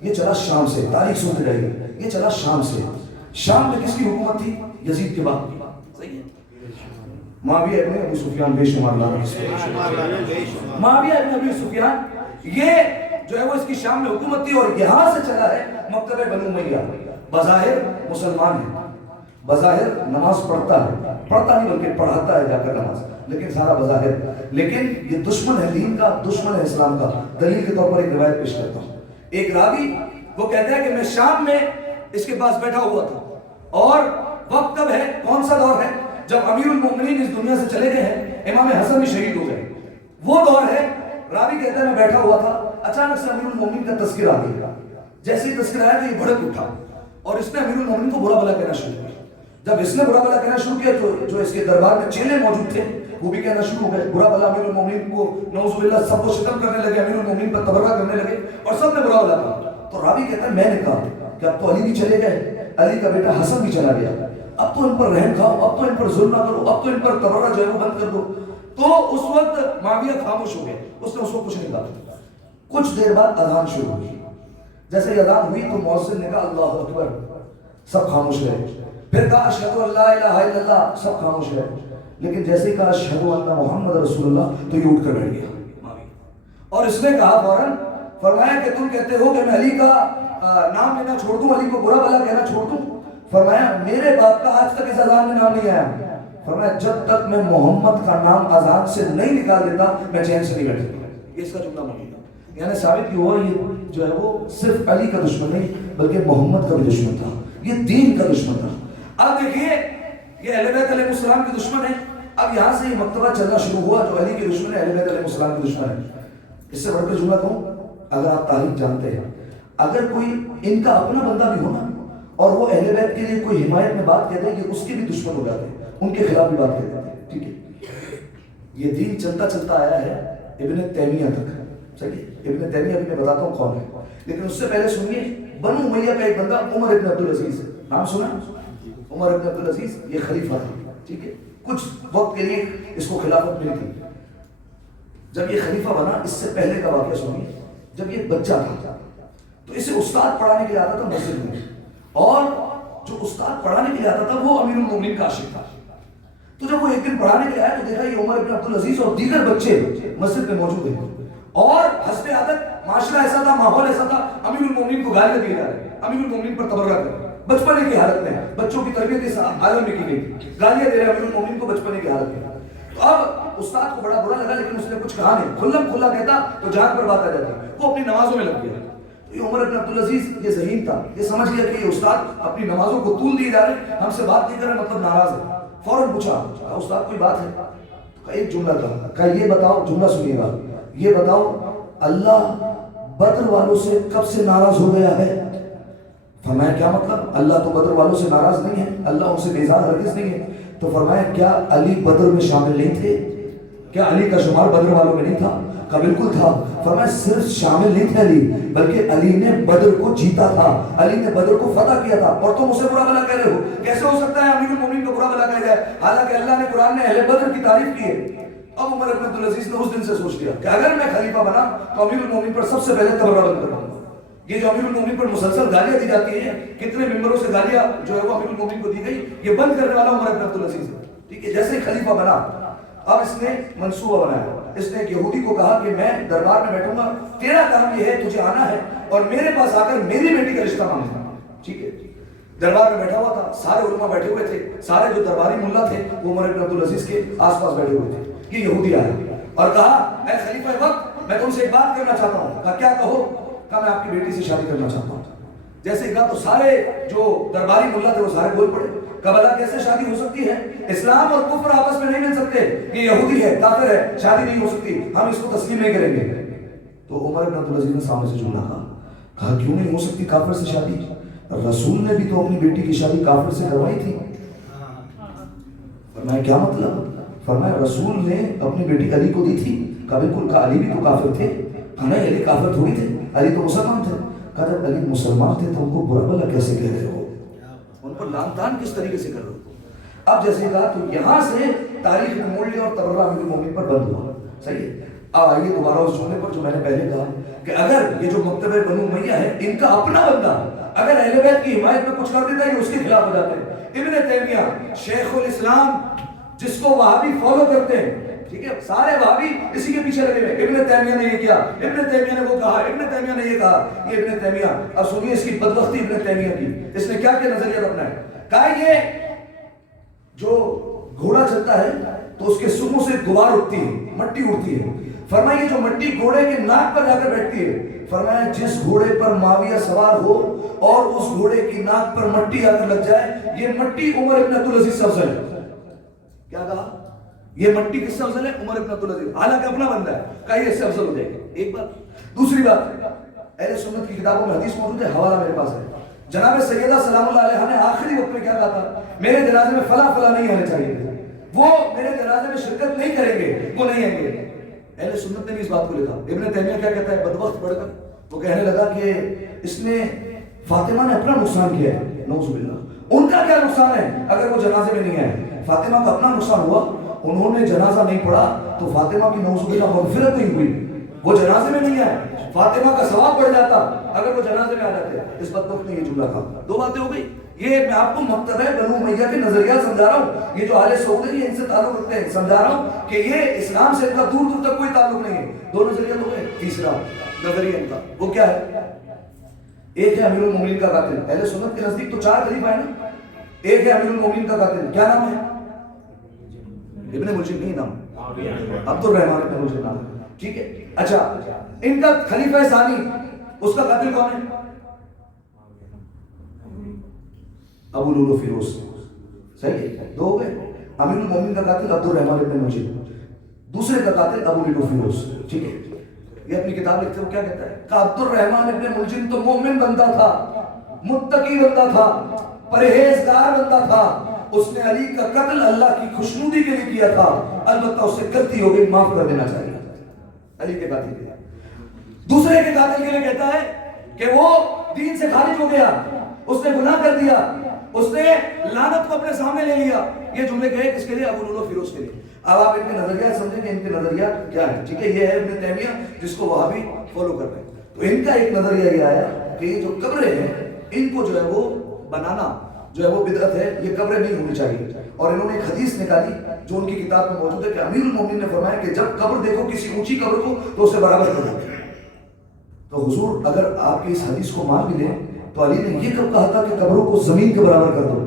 یہ چلا شام سے. تاریخ سنتے رہیے, یہ چلا شام سے. شام میں کس کی حکومت تھی؟ یزید کے بعد. صحیح ہے, معاویہ ابن ابی سفیان بے شمار لانا. معاویہ ابن ابی سفیان یہ جو ہے وہ اس کی شام میں حکومت تھی, اور یہاں سے چلا ہے مکتبہ بنو امیہ. بظاہر مسلمان ہے, بظاہر نماز پڑھتا ہے, پڑھتا نہیں بلکہ پڑھاتا ہے جا کر نماز, لیکن سارا بظاہر. لیکن یہ دشمن ہے دین کا, دشمن ہے اسلام کا. دلیل کے طور پر ایک روایت پیش کرتا ہوں. ایک راوی وہ کہتا ہے کہ میں شام میں اس کے پاس بیٹھا ہوا تھا, اور وقت کب ہے, کون سا دور ہے؟ جب امیر المومنین اس دنیا سے چلے گئے ہیں, امام حسن بھی شہید ہو گئے. وہ دور ہے. راوی کہتا ہے میں بیٹھا ہوا تھا, اچانک سے امیر المومنین کا تذکرہ آ گیا. جیسے ہی تذکرہ آیا تو یہ بھڑک اٹھا اور اس نے امیر المومنین کو برا بھلا کہنا شروع کیا. جب اس نے برا بھلا کہنا شروع کیا تو جو اس کے دربار میں چیلے موجود تھے وہ بھی کہنا شروع ہو گئے برا بھلا امیر المومنین کو. نعوذ باللہ سب کو شتم کرنے لگے, امیر المومنین پر تبرہ کرنے لگے, اور سب نے برا بھلا کہا. تو راوی کہتا ہے میں نے کہا کہ اب تو علی بھی چلے گئے, علی کا بیٹا حسن بھی چلا گیا, اب تو ان پر رحم کھاؤ, اب تو ان پر ظلم نہ کرو, اب تو ان پر تبرہ جو ہے وہ بند کر دو. تو اس وقت معاویہ خاموش ہو گئے, اس نے اس کو کچھ نہیں کہا. کچھ دیر بعد اذان شروع ہوئی. جیسے یہ اذان ہوئی تو مؤذن نے کہا اللہ اکبر, سب خاموش رہے. پھر کہا اشہدو ان لا الہ الا اللہ, سب خاموش رہے. لیکن جیسے ہی کہا اشہدو ان محمد رسول اللہ تو یہ اٹھ کر بیٹھ گیا. اور اس نے کہا فوراً, فرمایا کہ تم کہتے ہو کہ میں علی کا نام لینا چھوڑ دوں, علی کو برا بھلا کہنا چھوڑ دوں. فرمایا میرے باپ کا آج تک اس اذان میں نام نہیں آیا. فرمایا جب تک میں محمد کا نام اذان سے نہیں نکال دیتا میں چین سے نہیں بیٹھتا. یہ اس کا جملہ موجود ہے. یعنی ثابت یہ ہوا یہ جو ہے وہ صرف علی کا دشمن نہیں بلکہ محمد کا بھی دشمن تھا, یہ دین کا دشمن تھا. اب دیکھیے یہ اہل بیت علیہ السلام کے دشمن ہے. اب یہاں سے یہ مکتبہ چلنا شروع ہوا جو علی کے دشمن ہے, اہل بیت علیہ السلام کے دشمن ہے. اس سے بڑھ کر جملہ کہوں, اگر آپ تاریخ جانتے ہیں, اگر کوئی ان کا اپنا بندہ بھی ہونا اور وہ اہل بیت کے لیے کوئی حمایت میں بات کہتے ہیں کہ اس کے بھی دشمن ہو جاتے ہیں, ان کے خلاف بھی بات کہتے ہیں. ٹھیک ہے, یہ دین چلتا چلتا آیا ہے ابن تیمیہ تک. صحیح, ابن تیمیہ ابھی میں بتاتا ہوں کون ہے, لیکن اس سے پہلے سنیے بنو امیہ کا ایک بندہ عمر ابن عبدالعزیز, نام سنا؟ عمر ابن عبدالعزیز یہ خلیفہ تھا. ٹھیک ہے, کچھ وقت کے لیے اس کو خلافت ملی تھی. جب یہ خلیفہ بنا, اس سے پہلے کا واقعہ سنیے. جب یہ بچہ تھا تو اسے استاد پڑھانے کے لیے آتا تھا مسجد میں, اور جو استاد پڑھانے کے لیے آتا تھا وہ امیر المومنین کا عاشق تھا. تو جب وہ ایک دن پڑھانے کے لیے آیا تو دیکھا یہ عمر ابن عبدالعزیز اور دیگر بچے مسجد میں موجود ہیں, اور حسب عادت معاشرہ ایسا تھا, ماحول ایسا تھا, امیر المومنین کو گالیاں دیے جا رہے, امیر المومنین پر تبرہ کر رہے. بچپنے کی حالت میں بچوں کی تربیت اس عالم میں کی گئی, گالیاں دے رہے امیر المومنین کو بچپنے کی حالت میں. تو اب استاد کو بڑا برا لگا, لیکن اس نے کچھ کہا نہیں. کھلم کھلا کہتا تو جان پر بات آ جاتی, وہ اپنی نمازوں میں لگ گیا. یہ عمر ابن عبدالعزیز یہ ذہین تھا, یہ سمجھ گیا کہ یہ استاد اپنی نمازوں کو طول دیے جا رہے ہیں, ہم سے بات نہیں کر رہے, مطلب ناراض ہے. فوراً پوچھا استاد کوئی بات ہے؟ ایک جملہ کہا یہ بتاؤ, جملہ سنیے گا, یہ بتاؤ اللہ بدر والوں سے کب سے ناراض ہو گیا ہے؟ فرمایا کیا مطلب؟ اللہ تو بدر والوں سے ناراض نہیں ہے, اللہ ان سے بیزار ہرگز نہیں ہے. تو فرمایا کیا علی بدر میں شامل نہیں تھے؟ کیا علی کا شمار بدر والوں میں نہیں تھا؟ کہا بالکل تھا. فرمایا صرف شامل نہیں تھے علی, بلکہ علی نے بدر کو جیتا تھا, علی نے بدر کو فتح کیا تھا, اور تم اسے برا بھلا کہہ رہے ہو. کیسے ہو سکتا ہے امیر المومنین کو برا بھلا کہا جائے, حالانکہ اللہ نے قرآن میں اہل بدر کی تعریف کی ہے. اب عمر ابن عبدالعزیز نے اس دن سے سوچ لیا کہ اگر میں خلیفہ بنا تو امیر المومنین پر سب سے پہلے تبرہ بند کروں گا. یہ جو امیر المومنین پر مسلسل گالیاں دی جاتی ہیں, کتنے ممبروں سے گالیاں جو ہے وہ امیر المومنین کو دی گئی, یہ بند کرنے والا عمر ابن عبدالعزیز ہے. ٹھیک ہے, جیسے ہی خلیفہ بنا اب اس نے منصوبہ بنایا. اس نے ایک یہودی کو کہا کہ میں دربار میں بیٹھوں گا, تیرا کام یہ ہے تجھے آنا ہے اور میرے پاس آ کر میری بیٹی کا رشتہ مانگنا. ٹھیک ہے, دربار میں بیٹھا ہوا تھا, سارے علماء بیٹھے ہوئے تھے, سارے جو درباری ملا تھے وہ عمر بن عبدالعزیز کے آس پاس بیٹھے ہوئے تھے. یہ یہودی آیا اور کہا اے خلیفہ وقت, میں تم سے ایک بات کرنا چاہتا ہوں. کہا کیا کہو؟ کہا میں آپ کی بیٹی سے شادی کرنا چاہتا ہوں. جیسے کہا تو سارے جو درباری ملا تھے وہ سارے بول پڑے. کہا بھلا کیسے شادی ہو سکتی ہے؟ اسلام اور کفر آپس میں نہیں مل سکتے. یہ یہودی ہے, کافر ہے, شادی نہیں ہو سکتی, ہم اس کو تسلیم نہیں کریں گے. تو عمر بن عبدالعزیز نے سامنے سے جملہ کہا کیوں نہیں ہو سکتی کافر سے شادی؟ رسول نے بھی تو اپنی بیٹی کی شادی کافر سے کروائی تھی. فرمایا کیا مطلب؟ فرمایا رسول نے اپنی بیٹی علی کو دی تھی. کہا بالکل. کہا علی بھی تو کافر تھے. کہا نہیں, علی کافر تھوڑی تھے, علی تو مسلمان تھے. کہا جب علی مسلمان تھے تو ان کو برا بھلا کیسے کہہ رہے ہو؟ ان پر لعن طعن کس طریقے سے کر رہے ہو؟ اب جیسے کہا تو یہاں سے تاریخ موڑ لیا اور تبرہ امیر المومنین پر بند ہوا. صحیح ہے. اب آئیے دوبارہ اس جملے پر جو میں نے پہلے کہا کہ اگر یہ جو مکتب بنو امیہ ہے ان کا اپنا بندہ اگر اہل بیت کی حمایت میں کچھ کر دیتا ہے یہ اس کے خلاف ہو جاتے ہیں. ابن تیمیہ شیخ الاسلام جس کو وہابی فالو کرتے ہیں, ٹھیک ہے, سارے وہابی اسی کے پیچھے لگے ہوئے. ابن تیمیہ نے یہ کیا, ابن تیمیہ نے وہ کہا, ابن تیمیہ نے یہ کہا. یہ ابن تیمیہ, اب سنیے اس کی بدبختی ابن تیمیہ کی. اس نے کیا کیا نظریہ اپنایا. کہا یہ جو گھوڑا چلتا ہے تو اس کے سروں سے غبار اٹھتی ہے, مٹی اڑتی ہے. فرمایا یہ جو مٹی گھوڑے کے ناک پر جا کر بیٹھتی ہے, فرمایا جس گھوڑے پر معاویہ سوار ہو اور اس گھوڑے کی ناک پر مٹی آ کر لگ جائے, یہ مٹی عمر بن عبدالعزیز سے افضل ہے. کیا کہا؟ یہ مٹی کس سے افضل ہے؟ عمر بن عبدالعزیز, حالانکہ اپنا بندہ ہے. کہا یہ اس سے افضل ہو جائے گی. ایک بات. دوسری بات, اہل سنت کی کتابوں میں حدیث موجود ہے, حوالہ میرے پاس ہے. جناب سیدہ سلام اللہ علیہ نے آخری وقت میں کیا کہا تھا؟ میرے جنازے میں فلاں فلاں نہیں ہونے چاہیے, وہ میرے جنازے میں شرکت نہیں کریں گے, وہ نہیں آئیں گے. اہل سنت نے بھی اس بات کو لکھا. ابن تیمیہ کیا کہتا ہے بدبخت پڑھ کر؟ وہ کہنے لگا کہ اس نے فاطمہ نے اپنا نقصان کیا ہے, نعوذ باللہ. ان کا کیا نقصان ہے اگر وہ جنازے میں نہیں آئے؟ فاطمہ کا اپنا نقصان ہوا, انہوں نے جنازہ نہیں پڑھا تو فاطمہ کی نعوذ باللہ مغفرت نہیں ہوئی. وہ جنازے میں نہیں آئے, فاطمہ کا ثواب بڑھ جاتا اگر وہ جنازے میں آ جاتے. اس بدبخت نے یہ جملہ کہا. دو باتیں ہو گئی. یہ میں آپ کو مکتبہ بنو امیہ کے نظریات سمجھا رہا ہوں. یہ جو آل سعود ہے یہ ان سے تعلق رکھتے ہیں, سمجھا رہا ہوں کہ یہ اسلام سے ان کا دور دور تک کوئی تعلق نہیں ہے. دو نظریات ہو گئے. تیسرا نظریہ ان کا وہ کیا ہے؟ ایک ہے امیر المومنین کا قاتل. اہل سنت کے نزدیک تو چار خلیفہ ہیں نا. ایک ہے امیر المومنین کا قاتل, کیا نام ہے؟ ابن ملجم نہیں نام, عبد الرحمن ابن ملجم نام ہے. ٹھیک ہے. اچھا, ان کا خلیفہ ثانی اس کا قاتل کون ہے؟ ابو لولو فیروز. صحیح ہے, دو ہو گئے. امیر المومنین کا قاتل عبد الرحمن ابن ملجم, دوسرے کا قاتل ابو لولو فیروز. ٹھیک ہے. یہ اپنی کتاب لکھتے وہ کیا کہتا ہے کہ عبد الرحمن ابن ملجم تو مومن بندہ تھا, متقی بندہ تھا, پرہیزگار بندہ تھا. اس نے علی کا قتل اللہ کی خوشنودی کے لیے کیا تھا, البتہ اس سے غلطی ہو گئی, معاف کر دینا چاہیے. علی کے قاتل کے لیے. دوسرے کے قاتل کے لیے کہتا ہے کہ وہ دین سے خارج ہو گیا, اس نے گناہ کر دیا, اس نے لعنت کو اپنے سامنے لے لیا. یہ جملے کہے کس کے لیے؟ ابو لولو فیروز کے لیے. اب آپ ان کے نظریات سمجھیں کہ ان کے نظریات کیا ہے. ٹھیک ہے, یہ ہے ابن تیمیہ جس کو وہابی فالو کر رہے ہیں. تو ان کا ایک نظریہ یہ آیا کہ یہ جو قبریں ہیں ان کو جو ہے وہ بنانا جو ہے وہ بدعت ہے, یہ قبریں نہیں ہونی چاہیے. اور انہوں نے ایک حدیث نکالی جو ان کی کتاب میں موجود ہے کہ امیر المومنین نے فرمایا کہ جب قبر دیکھو کسی اونچی قبر کو تو اسے برابر کرو. تو حضور اگر آپ کی اس حدیث کو مان بھی لیں تو علی نے یہ کب کہا تھا کہ قبروں کو زمین کے برابر کر دو؟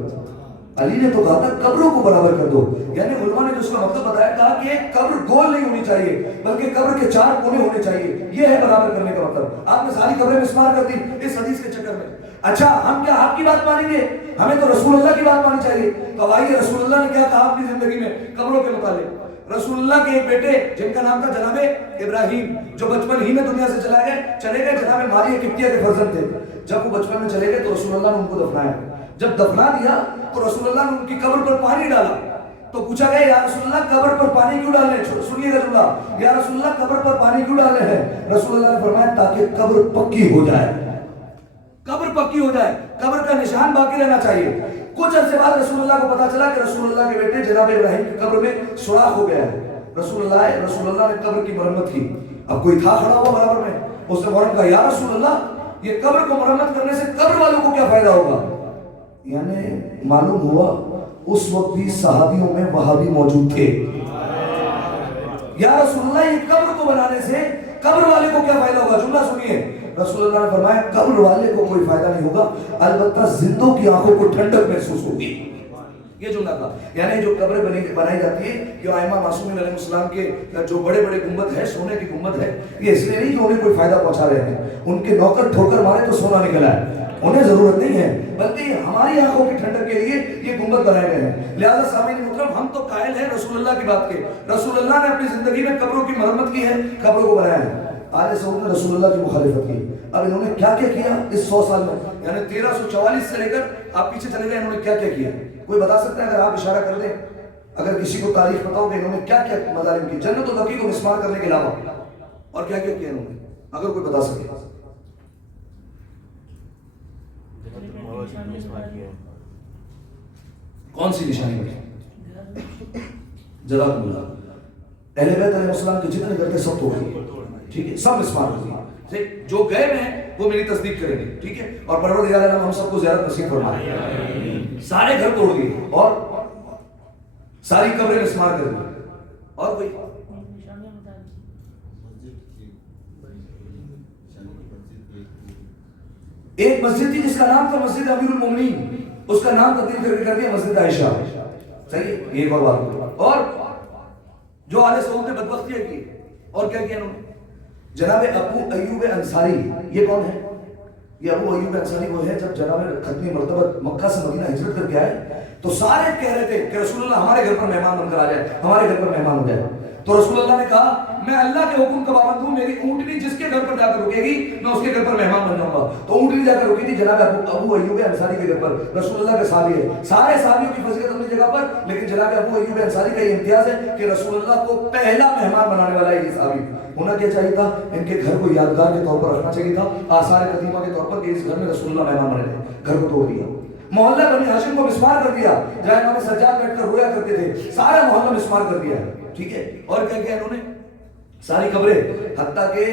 علی نے تو کہا تھا قبروں کو برابر کر دو. یعنی علماء نے جو اس کا مطلب بتایا, کہا کہ قبر گول نہیں ہونی چاہیے بلکہ قبر کے چار کونے ہونے چاہیے. یہ ہے برابر کرنے کا مطلب. آپ نے ساری قبریں مسمار کر دی اس حدیث کے چکر میں. اچھا, ہم کیا آپ کی بات مانیں گے؟ ہمیں تو رسول اللہ کی بات ماننی چاہیے. تو آئیے رسول اللہ نے کیا کہا اپنی زندگی میں قبروں کے متعلق. رسول اللہ کے ایک بیٹے جن کا نام تھا جناب ابراہیم, جو بچپن ہی میں دنیا سے چلے گئے. جناب ماریہ قبطیہ کے فرزند تھے. جب وہ بچپن میں چلے گئے تو رسول اللہ نے ان کو دفنایا. جب دفنا دیا تو رسول اللہ نے ان کی قبر پر پانی ڈالا. تو پوچھا گیا یا رسول اللہ قبر پر پانی کیوں ڈالنے؟ سنیے رسول اللہ, یا رسول اللہ قبر پر پانی کیوں ڈالنے ہیں؟ رسول اللہ نے فرمایا تاکہ قبر پکی ہو جائے. قبر پکی ہو جائے, قبر کا نشان باقی رہنا چاہیے. کچھ عرصے بعد رسول اللہ کو پتا چلا کہ رسول اللہ کے بیٹے جناب ابراہیم کی قبر میں سوراخ ہو گیا ہے. رسول اللہ نے قبر کی مرمت کی. اب کوئی تھا کھڑا ہوا برابر میں, اس نے فوراً کہا یا رسول اللہ یہ قبر کو مرمت کرنے سے قبر والوں کو کیا فائدہ ہوگا؟ یعنی معلوم ہوا اس وقت بھی صحابیوں میں وہابی موجود تھے. یا رسول اللہ یہ قبر کو بنانے سے قبر والے کو کیا فائدہ ہوگا؟ جملہ سنیے, رسول اللہ نے فرمایا قبر والے کو کوئی فائدہ نہیں ہوگا، البتہ زندوں کی آنکھوں کو ٹھنڈک محسوس ہوگی. یہ جملہ تھا. یعنی جو قبریں بنائی جاتی ہے، جو ائمہ معصومین علیہ السلام کے جو بڑے بڑے گنبد ہے، سونے کی گنبد ہے، یہ اس لیے نہیں کہ انہیں کوئی فائدہ پہنچا رہے ہیں، ان کے نوکر ٹھوکر مارے تو سونا نکلا ہے، انہیں ضرورت نہیں ہے، بلکہ ہماری آنکھوں کی ٹھنڈک کے لیے یہ گنبد بنائے گئے ہیں. لہذا سامعین محترم، ہم تو قائل ہیں رسول اللہ کی بات کے. رسول اللہ نے اپنی زندگی میں قبروں کی مرمت کی ہے، قبروں کو بنایا ہے. آل سعود نے رسول اللہ کی مخالفت کی. اب انہوں نے کیا کیا اس 100 سال میں، یعنی 1344 سے لے کر آپ پیچھے چلے گئے، انہوں نے کیا کیا؟ کوئی بتا سکتا ہے اگر آپ اشارہ کر دیں، اگر کسی کو تاریخ پتا ہو کہ انہوں نے کیا مظالم کی جنت و بقیع کو مسمار کرنے کے علاوہ، اور کیا کیا انہوں نے، اگر کوئی بتا سکے. کون سی نشانی بڑی؟ جزاک اللہ. اہل بیت علیہ السلام کے جتنے گھر تھے سب توڑ دیے، ٹھیک ہے، سب مسمار کر دیے. جو گئے ہیں وہ میری تصدیق کریں گے، ٹھیک ہے، اور پروردگار عالم ہم سب کو زیارت نصیب فرمائے. سارے گھر توڑ دیے اور ساری قبریں مسمار کر دی. اور کوئی ایک مسجد تھی جس کا نام تھا مسجد امیر المومنین، اس کا نام تبدیل کر دیا مسجد عائشہ. صحیح، یہ ایک اور بات. اور جو آل سعود نے بدبختیاں کی، اور کیا کیا انہوں نے؟ جناب ابو ایوب انصاری، یہ کون ہے؟ یہ ابو ایوب انصاری وہ ہے جب جناب ختمی مرتبہ مکہ سے مدینہ ہجرت کر کے آئے تو سارے کہہ رہے تھے کہ رسول اللہ ہمارے گھر پر مہمان بن کر آ جائے، ہمارے گھر پر مہمان ہو جائے. تو رسول اللہ نے کہا میں اللہ کے حکم کا پابند ہوں، میری اونٹنی جس کے گھر پر جا کر رکے گی میں اس کے گھر پر مہمان بن جاؤں گا. تو اونٹنی جا کر رکی تھی جناب ابو ایوب انصاری کے گھر پر. رسول اللہ کے صحابی ہے، سارے صحابیوں کی فضیلت اپنی جگہ پر، لیکن جناب ابو ایوب انصاری کا یہ امتیاز ہے کہ رسول اللہ کو پہلا مہمان بنانے والا یہ صحابی. ہونا کیا چاہیے تھا؟ ان کے گھر کو یادگار کے طور پر رکھنا چاہیے تھا، آثار قدیمہ کے طور پر کہ اس گھر میں رسول اللہ مہمان بنے تھے. گھر کو توڑ دیا، محلہ بنی ہاشم کو مسمار کر دیا، جہاں امام سجاد بیٹھ کر رویا کرتے تھے سارا محلہ مسمار کر دیا. ٹھیک ہے، اور کیا کیا انہوں نے؟ ساری قبریں، حتیٰ کہ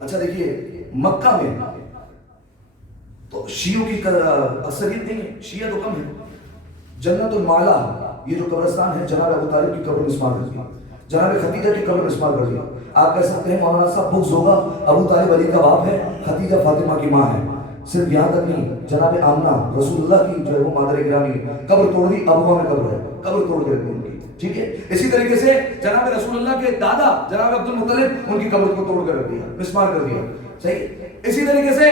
اچھا دیکھیے مکہ میں تو شیعوں کی اکثریت نہیں ہے، شیعہ تو کم ہے. جنت المعلا یہ جو قبرستان ہے، جناب ابو طالب کی قبر مسمار کر دیا، جناب خدیجہ کی قبر مسمار کر دیا. آپ کہہ سکتے ہیں مولانا صاحب بغض ہوگا، ابو طالب علی کا باپ ہے، خدیجہ فاطمہ کی ماں ہے. صرف یہاں تک نہیں، جناب آمنہ رسول اللہ کی جو ہے وہ مادر گرامی قبر توڑ دی، ابوا میں قبر ہے، قبر توڑ کے رکھ دی ان کی. ٹھیک ہے، اسی طریقے سے جناب رسول اللہ کے دادا جناب عبد المطلب ان کی قبر کو توڑ کر رکھ دیا، مسمار کر دیا. صحیح. اسی طریقے سے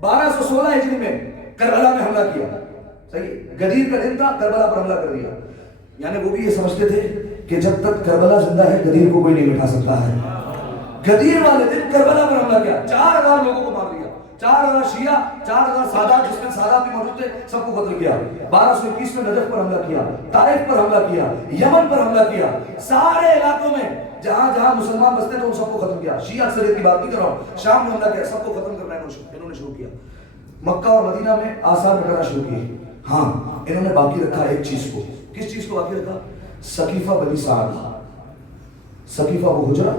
1216 ہجری میں کربلا میں حملہ کیا. صحیح، غدیر کا دن تھا، کربلا پر حملہ کر دیا. یعنی وہ بھی یہ سمجھتے تھے کہ جب تک کربلا زندہ ہے غدیر کو کوئی نہیں مٹا سکتا ہے. غدیر والے دن کربلا پر حملہ کیا، 4000 لوگوں کو مار دیا، 4000 شیعہ، 4000 سادات، جس میں سادات بھی موجود تھے، سب کو قتل کیا. 1221 میں نجف پر حملہ کیا، طائف پر حملہ کیا، یمن پر حملہ کیا. سارے علاقوں میں جہاں جہاں مسلمان بستے تھے ان سب کو ختم کیا. شیعہ اکثریت کی بات نہیں کر رہا ہوں، شام میں حملہ کیا، سب کو ختم کرنا انہوں نے شروع کیا. مکہ اور مدینہ میں آثار مٹانا شروع کیے. ہاں، انہوں نے باقی رکھا ایک چیز کو. کس چیز کو باقی رکھا؟ سقیفہ بنی سعد، سقیفہ وہ حجرہ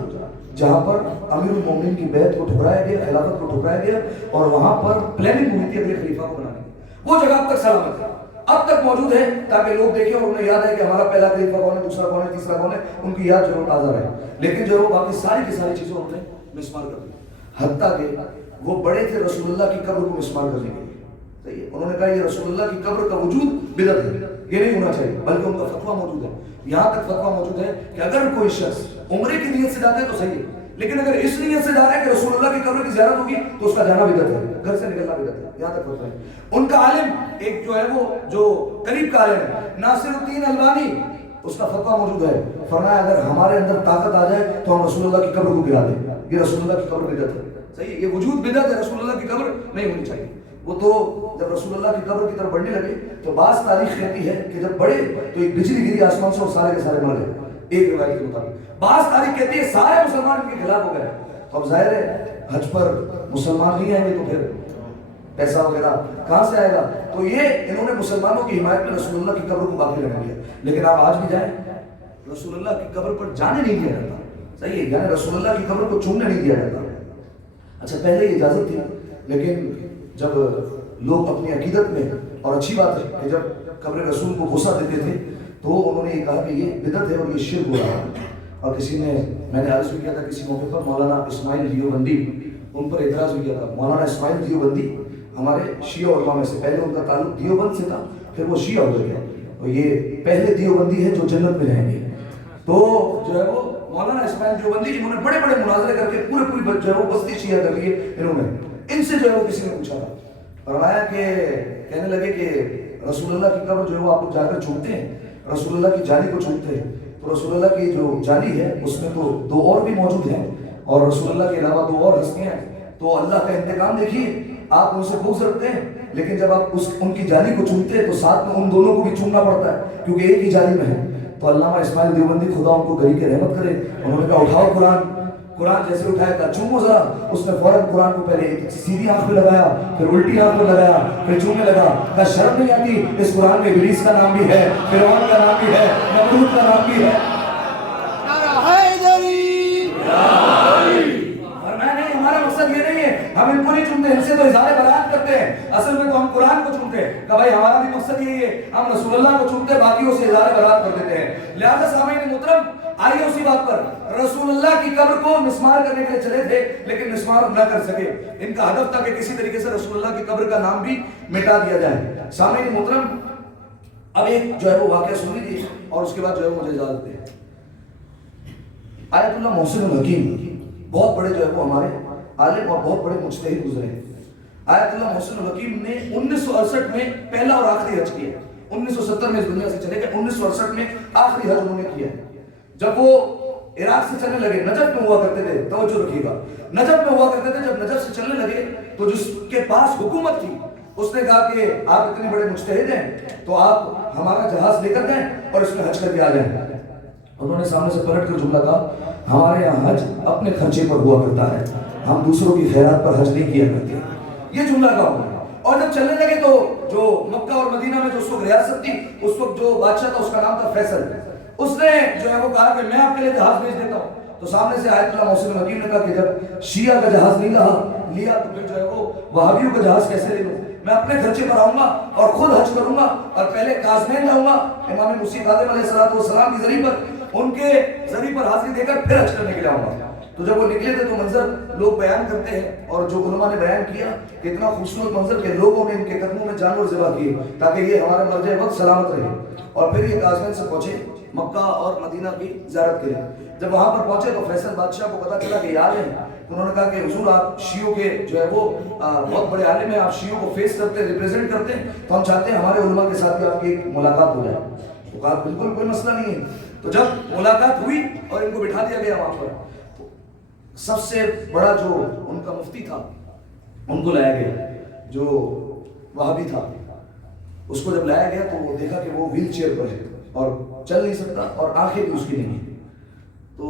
جہاں پر امیر المومنین کی بیعت کو ٹھکرایا گیا، خلافت کو ٹھکرایا گیا، اور وہاں پر پلاننگ ہوئی تھی اگلے خلیفہ کو بنانے کی. وہ جگہ اب تک سلامت ہے، اب تک موجود ہے، تاکہ لوگ دیکھیں اور انہیں یاد ہے کہ ہمارا پہلا خلیفہ کون ہے، دوسرا کون ہے، تیسرا کون ہے، ان کی یاد ضرور تازہ رہے. لیکن جو وہ باقی ساری کی ساری چیزیں انہوں نے مسمار کر دی. حتیٰ کہ وہ بڑے تھے رسول اللہ کی قبر کو مسمار کرنے کے لیے. انہوں نے کہا یہ رسول اللہ کی قبر کا وجود بدعت ہے، یہ نہیں ہونا چاہیے، بلکہ ان کا فتویٰ موجود ہے. یہاں تک فتویٰ موجود ہے کہ اگر کوئی شخص عمرے کی نیت سے جاتا ہے تو صحیح ہے، لیکن اگر اس نیت سے جا رہا ہے کہ رسول اللہ کی قبر کی زیارت ہوگی تو اس کا جانا بدعت ہے، گھر سے نکلنا بدعت ہے. یہاں تک فتویٰ ہے. ان کا عالم ایک جو ہے وہ جو قریب کا عالم ہے ناصر الدین البانی، اس کا فتویٰ موجود ہے. فرمایا اگر ہمارے اندر طاقت آ جائے تو ہم رسول اللہ کی قبر کو گرا دیں، یہ رسول اللہ کی قبر بدعت ہے. صحیح، یہ وجود بدعت ہے، رسول اللہ کی قبر نہیں ہونی چاہیے. وہ تو جب رسول اللہ کی قبر کی طرف بڑھنے لگے تو بعض تاریخ کہتی ہے کہ جب بڑھے تو ایک بجلی گری آسمان سے اور سارے کے سارے مر گئے، ایک روایت کے مطابق. بعض تاریخ کہتی ہے سارے مسلمان ان کے خلاف ہو گئے. تو اب ظاہر ہے حج پر مسلمان نہیں آئیں گے تو پھر پیسہ وغیرہ کہاں سے آئے گا. تو یہ انہوں نے مسلمانوں کی حمایت میں رسول اللہ کی قبر کو باقی رکھ دیا. لیکن آپ آج بھی جائیں رسول اللہ کی قبر پر جانے نہیں دیا جاتا. صحیح ہے، یعنی رسول اللہ کی قبر کو چومنے نہیں دیا جاتا. اچھا پہلے یہ اجازت تھی، لیکن جب لوگ اپنی عقیدت میں، اور اچھی بات ہے کہ جب قبر رسول کو غصہ دیتے تھے تو انہوں نے یہ کہا کہ یہ بدعت ہے اور یہ شرک ہو رہا ہے. اور کسی نے، میں نے عرض بھی کیا تھا کسی موقع پر، مولانا اسماعیل دیوبندی ان پر اعتراض ہو گیا تھا. مولانا اسماعیل دیوبندی ہمارے شیعہ علماء میں سے، پہلے ان کا تعلق دیوبند سے تھا، پھر وہ شیعہ ہو گیا، اور یہ پہلے دیوبندی ہے جو جنت میں رہیں گے. تو جو ہے وہ مولانا اسماعیل دیوبندی، انہوں نے بڑے بڑے مناظرے کر کے پوری جو ہے وہ بستی شیعہ کر لی ہے انہوں نے. ان سے جو ہے وہ کسی نے پوچھا تھا، فرمایا کہ کہنے لگے کہ رسول اللہ کی قبر جو ہے وہ آپ لوگ جا کر چومتے ہیں، رسول اللہ کی جانی کو چومتے ہیں، تو رسول اللہ کی جو جانی ہے اس میں تو دو اور بھی موجود ہیں، اور رسول اللہ کے علاوہ دو اور ہستیاں ہیں، تو اللہ کا انتقام دیکھیے، آپ ان سے بغض رکھتے ہیں، لیکن جب آپ ان کی جانی کو چومتے ہیں تو ساتھ میں ان دونوں کو بھی چومنا پڑتا ہے کیونکہ ایک ہی جانی میں ہے. تو علامہ اسماعیل دیوبندی خدا ان کو گری کے رحمت کرے، انہوں نے کہا اٹھاؤ قرآن جیسے اٹھایا تھا چومو ذرا. اس نے فوراً قرآن کو پہلے سیدھی آنکھ میں لگایا، پھر الٹی آنکھ میں لگایا، پھر چومنے لگا. کہا شرم نہیں آتی؟ اس قرآن میں ابلیس کا نام بھی ہے، فرعون کا نام بھی ہے، نمرود کا نام بھی ہے. ہمارا مقصد یہ نہیں ہے ہم ان کو نہیں چنتے، ان سے تو اظہار برات کرتے ہیں، اصل میں تو ہم قرآن کو چنتے ہیں. کہ بھائی ہمارا بھی مقصد یہی ہے، ہم رسول اللہ کو چنتے، باقیوں سے اظہار برات کر دیتے ہیں. لہذا سامعین محترم، آئیے اسی بات پر، رسول اللہ کی قبر کو مسمار کرنے کے لیے چلے تھے لیکن مسمار نہ کر سکے. ان کا ہدف تھا کہ کسی طریقے سے رسول اللہ کی قبر کا نام بھی مٹا دیا جائے. سامعین محترم، اب ایک جو ہے وہ واقعہ سن لیجیے اور اس کے بعد جو ہے وہ مجھے اجازت دیں. آیت اللہ محسن الحکیم بہت بڑے جو ہے وہ ہمارے عالم اور بہت بڑے مجتہد گزرے ہیں. آیت اللہ محسن الحکیم نے 1968 میں پہلا اور آخری حج کیا. 1970 میں اس دنیا سے چلے گئے، 1968 میں آخری حج انہوں نے کیا. جب وہ عراق سے چلنے لگے، نجف میں ہوا کرتے تھے، توجہ رکھیے گا، نجف میں ہوا کرتے تھے، جب نجف سے چلنے لگے تو جس کے پاس حکومت تھی اس نے کہا کہ آپ اتنے بڑے مجتہد ہیں تو آپ ہمارا جہاز لے کر دیں اور اس میں حج کر کے آ جائیں. انہوں نے سامنے سے پلٹ کر جملہ کہا، ہمارے یہاں حج اپنے خرچے پر ہوا کرتا ہے، ہم دوسروں کی خیرات پر حج نہیں کیا کرتے. یہ جملہ کہا انہوں نے. اور جب چلنے لگے تو جو مکہ اور مدینہ میں جو اس وقت ریاست تھی، اس وقت جو بادشاہ تھا اس کا نام تھا فیصل. اس نے جو ہے وہ کہا کہ میں آپ کے لیے جہاز بھیج دیتا ہوں. تو سامنے سے آیت اللہ محسن الحکیم نے کہا کہ جب شیعہ کا جہاز نہیں لیا تو پھر جو ہے وہ وہابیوں کا جہاز کیسے لے لوں؟ میں اپنے خرچے پر آؤں گا اور خود حج کروں گا، اور پہلے کاظمین جاؤں گا امام مسیح کاظم علیہ السلام کی ذریعے پر، ان کے ذریعے پر حاضری دے کر پھر حج کرنے کے لیے آؤں گا. تو جب وہ نکلے تھے تو منظر لوگ بیان کرتے ہیں، اور جو علماء نے بیان کیا کہ اتنا خوبصورت منظر کہ لوگوں نے ان کے قدموں میں جانور ذبح کیے تاکہ یہ ہمارے مرجع وقت سلامت رہے. اور پھر یہ کاظمین سے پہنچے مکہ اور مدینہ کی زیارت کے لیے. جب وہاں پر پہنچے تو فیصل بادشاہ کو پتا چلا کہ یہ آ رہے ہیں. انہوں نے کہا کہ حضور آپ شیعوں کے جو ہے وہ بہت بڑے عالم ہیں، آپ شیعوں کو فیس کرتے ہیں، ریپریزنٹ کرتے ہیں، تو ہم چاہتے ہیں ہمارے علماء کے ساتھ بھی آپ کی ایک ملاقات ہو جائے. تو کہا بالکل کوئی مسئلہ نہیں ہے. تو جب ملاقات ہوئی اور ان کو بٹھا دیا گیا وہاں پر، سب سے بڑا جو ان کا مفتی تھا ان کو لایا گیا، جو وہابی تھا اس کو جب لایا گیا تو وہ دیکھا کہ وہ ویل چیئر پر ہے اور چل نہیں سکتا اور آنکھیں بھی اس کی نہیں ہیں. تو